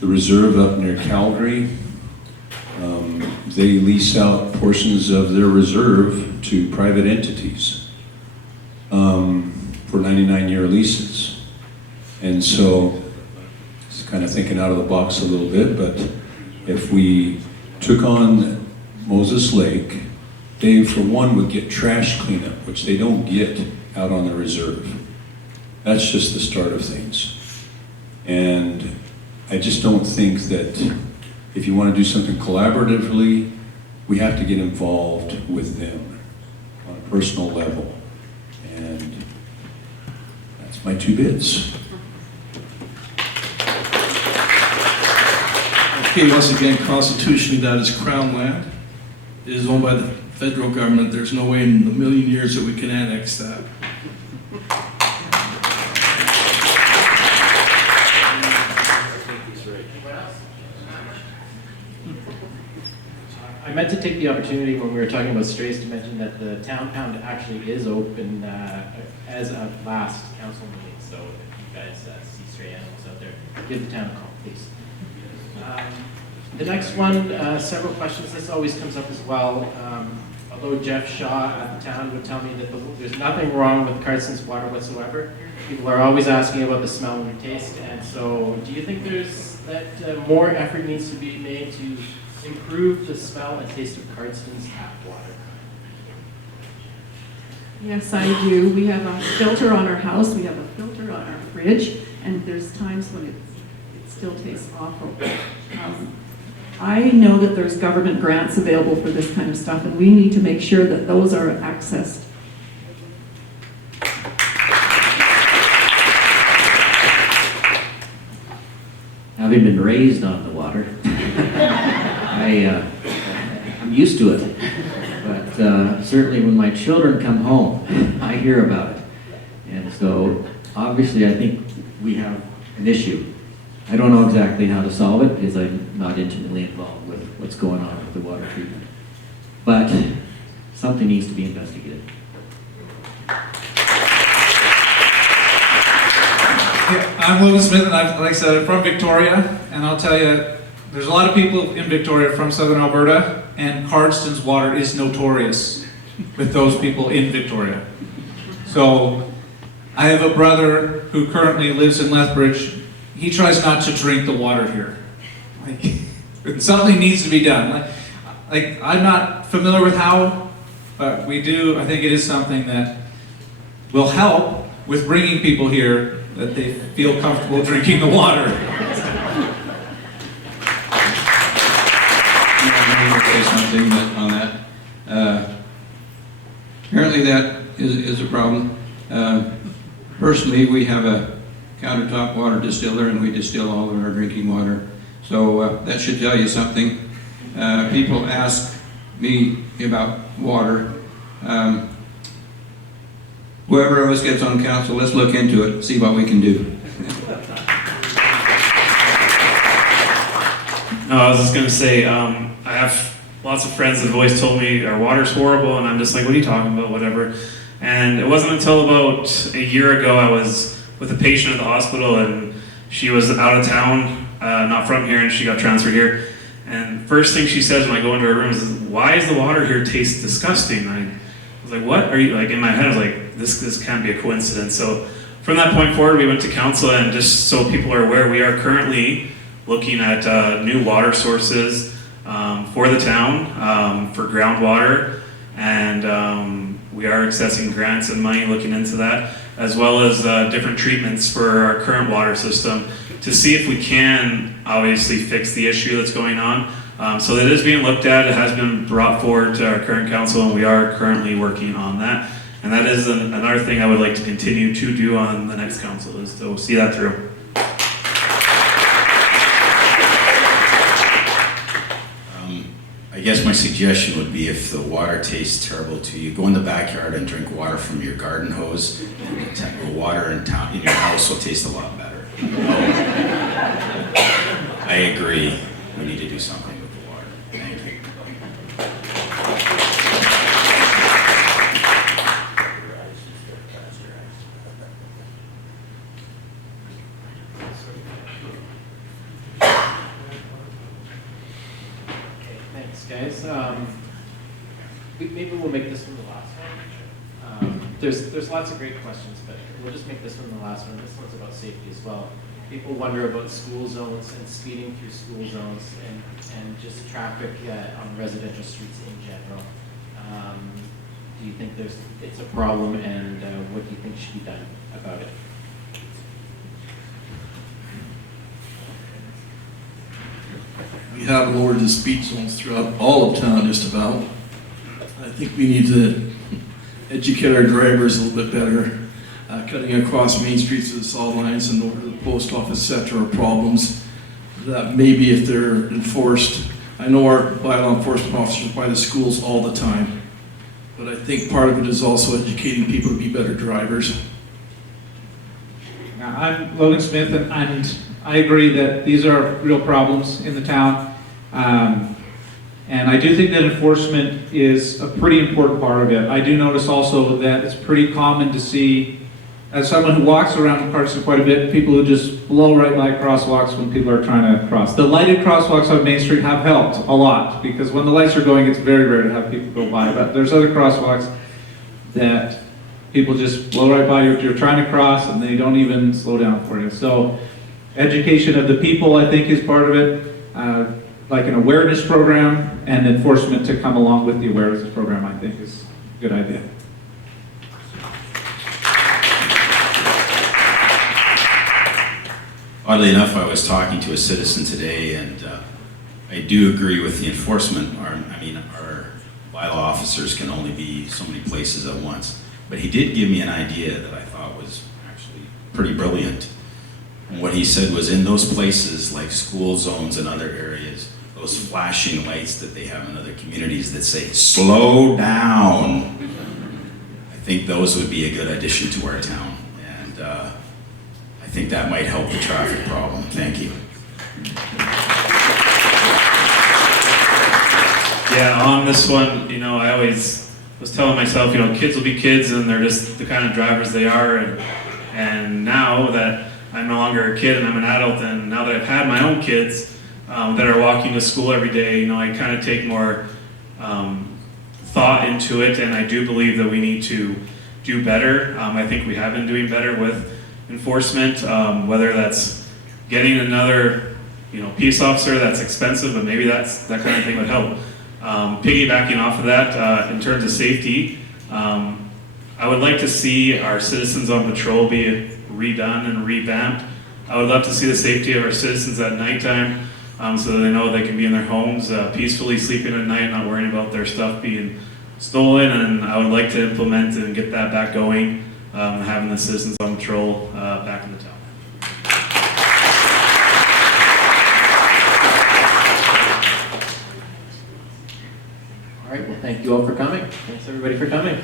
the reserve up near Calgary, they lease out portions of their reserve to private entities for 99-year leases. And so, it's kind of thinking out of the box a little bit, but if we took on Moses Lake, they, for one, would get trash cleanup, which they don't get out on the reserve. That's just the start of things. And I just don't think that if you want to do something collaboratively, we have to get involved with them on a personal level. And that's my 2 bits. Okay, once again, constitutionally, that is Crown land. It is owned by the federal government. There's no way in a million years that we can annex that. I meant to take the opportunity when we were talking about strays to mention that the town pound actually is open as of last council meeting. So if you guys see stray animals out there, give the town a call, please. The next one, several questions. This always comes up as well. Although Jeff Shaw at the town would tell me that there's nothing wrong with Cardston's water whatsoever, people are always asking about the smell and the taste. And so, do you think more effort needs to be made to improve the smell and taste of Cardston's tap water? Yes, I do. We have a filter on our house, we have a filter on our fridge, and there's times when it still tastes awful. I know that there's government grants available for this kind of stuff, and we need to make sure that those are accessed. Having been raised on the water, I'm used to it. But certainly when my children come home, I hear about it. And so obviously I think we have an issue. I don't know exactly how to solve it because I'm not intimately involved with what's going on with the water treatment. But something needs to be investigated. Yeah, I'm Logan Smith, and like I said, I'm from Victoria, and I'll tell you, there's a lot of people in Victoria from southern Alberta, and Cardston's water is notorious with those people in Victoria. So, I have a brother who currently lives in Lethbridge. He tries not to drink the water here. Like, something needs to be done. Like, I'm not familiar with how, but we do. I think it is something that will help with bringing people here that they feel comfortable drinking the water. I say something on that. Apparently that is a problem. Personally, we have a countertop water distiller and we distill all of our drinking water. So that should tell you something. People ask me about water. Whoever of us gets on council, let's look into it, see what we can do. No, I was just going to say, I have lots of friends that have always told me our water's horrible, and I'm just like, what are you talking about, whatever. And it wasn't until about a year ago I was with a patient at the hospital, and she was out of town, not from here, and she got transferred here. And first thing she says when I go into her room is, why is the water here taste disgusting? I was like, what are you, like in my head I was like, this can't be a coincidence. So from that point forward we went to council, and just so people are aware, we are currently looking at new water sources for the town, for groundwater, and we are accessing grants and money looking into that, as well as different treatments for our current water system to see if we can obviously fix the issue that's going on. So that is being looked at. It has been brought forward to our current council, and we are currently working on that. And that is another thing I would like to continue to do on the next council, is to see that through. I guess my suggestion would be, if the water tastes terrible to you, go in the backyard and drink water from your garden hose, and the water in your house will taste a lot better. I agree. We need to do something with the water. Thank you. Thanks, guys. Maybe we'll make this one the last one. There's lots of great questions, but we'll just make this one the last one. This one's about safety as well. People wonder about school zones and speeding through school zones, and just traffic on residential streets in general. Do you think it's a problem, and what do you think should be done about it? We have lowered the speed zones throughout all of town just about. I think we need to educate our drivers a little bit better. Cutting across main streets to the solid lines and over to the post office, etc. are problems that maybe if they're enforced. I know our bylaw enforcement officers by the schools all the time, but I think part of it is also educating people to be better drivers. Now, I'm Logan Smith, and I agree that these are real problems in the town. And I do think that enforcement is a pretty important part of it. I do notice also that it's pretty common to see, as someone who walks around Cardston quite a bit, people who just blow right by crosswalks when people are trying to cross. The lighted crosswalks on Main Street have helped a lot, because when the lights are going, it's very rare to have people go by. But there's other crosswalks that people just blow right by. You're trying to cross, and they don't even slow down for you. So education of the people, I think, is part of it. Like an awareness program, and enforcement to come along with the awareness program, I think, is a good idea. Oddly enough, I was talking to a citizen today, and I do agree with the enforcement. Our bylaw officers can only be so many places at once. But he did give me an idea that I thought was actually pretty brilliant. And what he said was, in those places like school zones and other areas, those flashing lights that they have in other communities that say, slow down. I think those would be a good addition to our town. And I think that might help the traffic problem. Thank you. Yeah, on this one, I always was telling myself, kids will be kids, and they're just the kind of drivers they are. And now that I'm no longer a kid and I'm an adult, and now that I've had my own kids that are walking to school every day, I kind of take more thought into it, and I do believe that we need to do better. I think we have been doing better with enforcement, whether that's getting another peace officer. That's expensive, but maybe that kind of thing would help. Piggybacking off of that, in terms of safety, I would like to see our citizens on patrol be redone and revamped. I would love to see the safety of our citizens at nighttime, so that they know they can be in their homes peacefully sleeping at night, not worrying about their stuff being stolen. And I would like to implement and get that back going, having the citizens on patrol back in the town. All right, well, thank you all for coming. Thanks everybody for coming.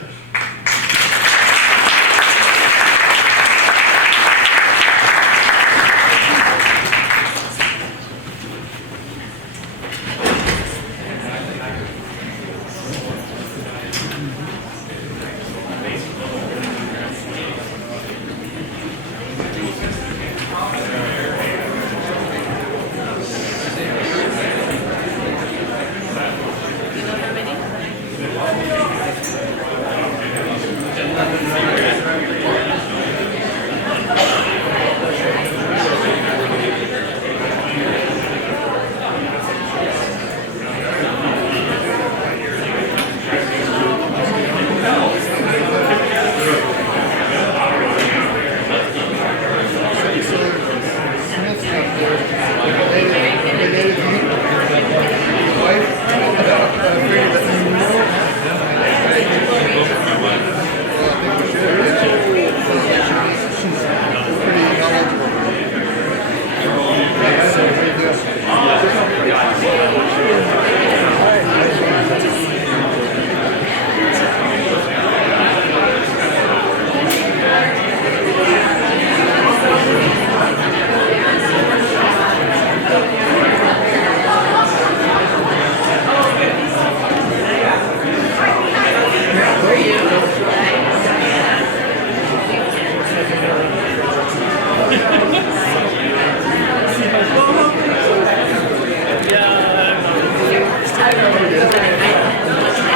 Yeah.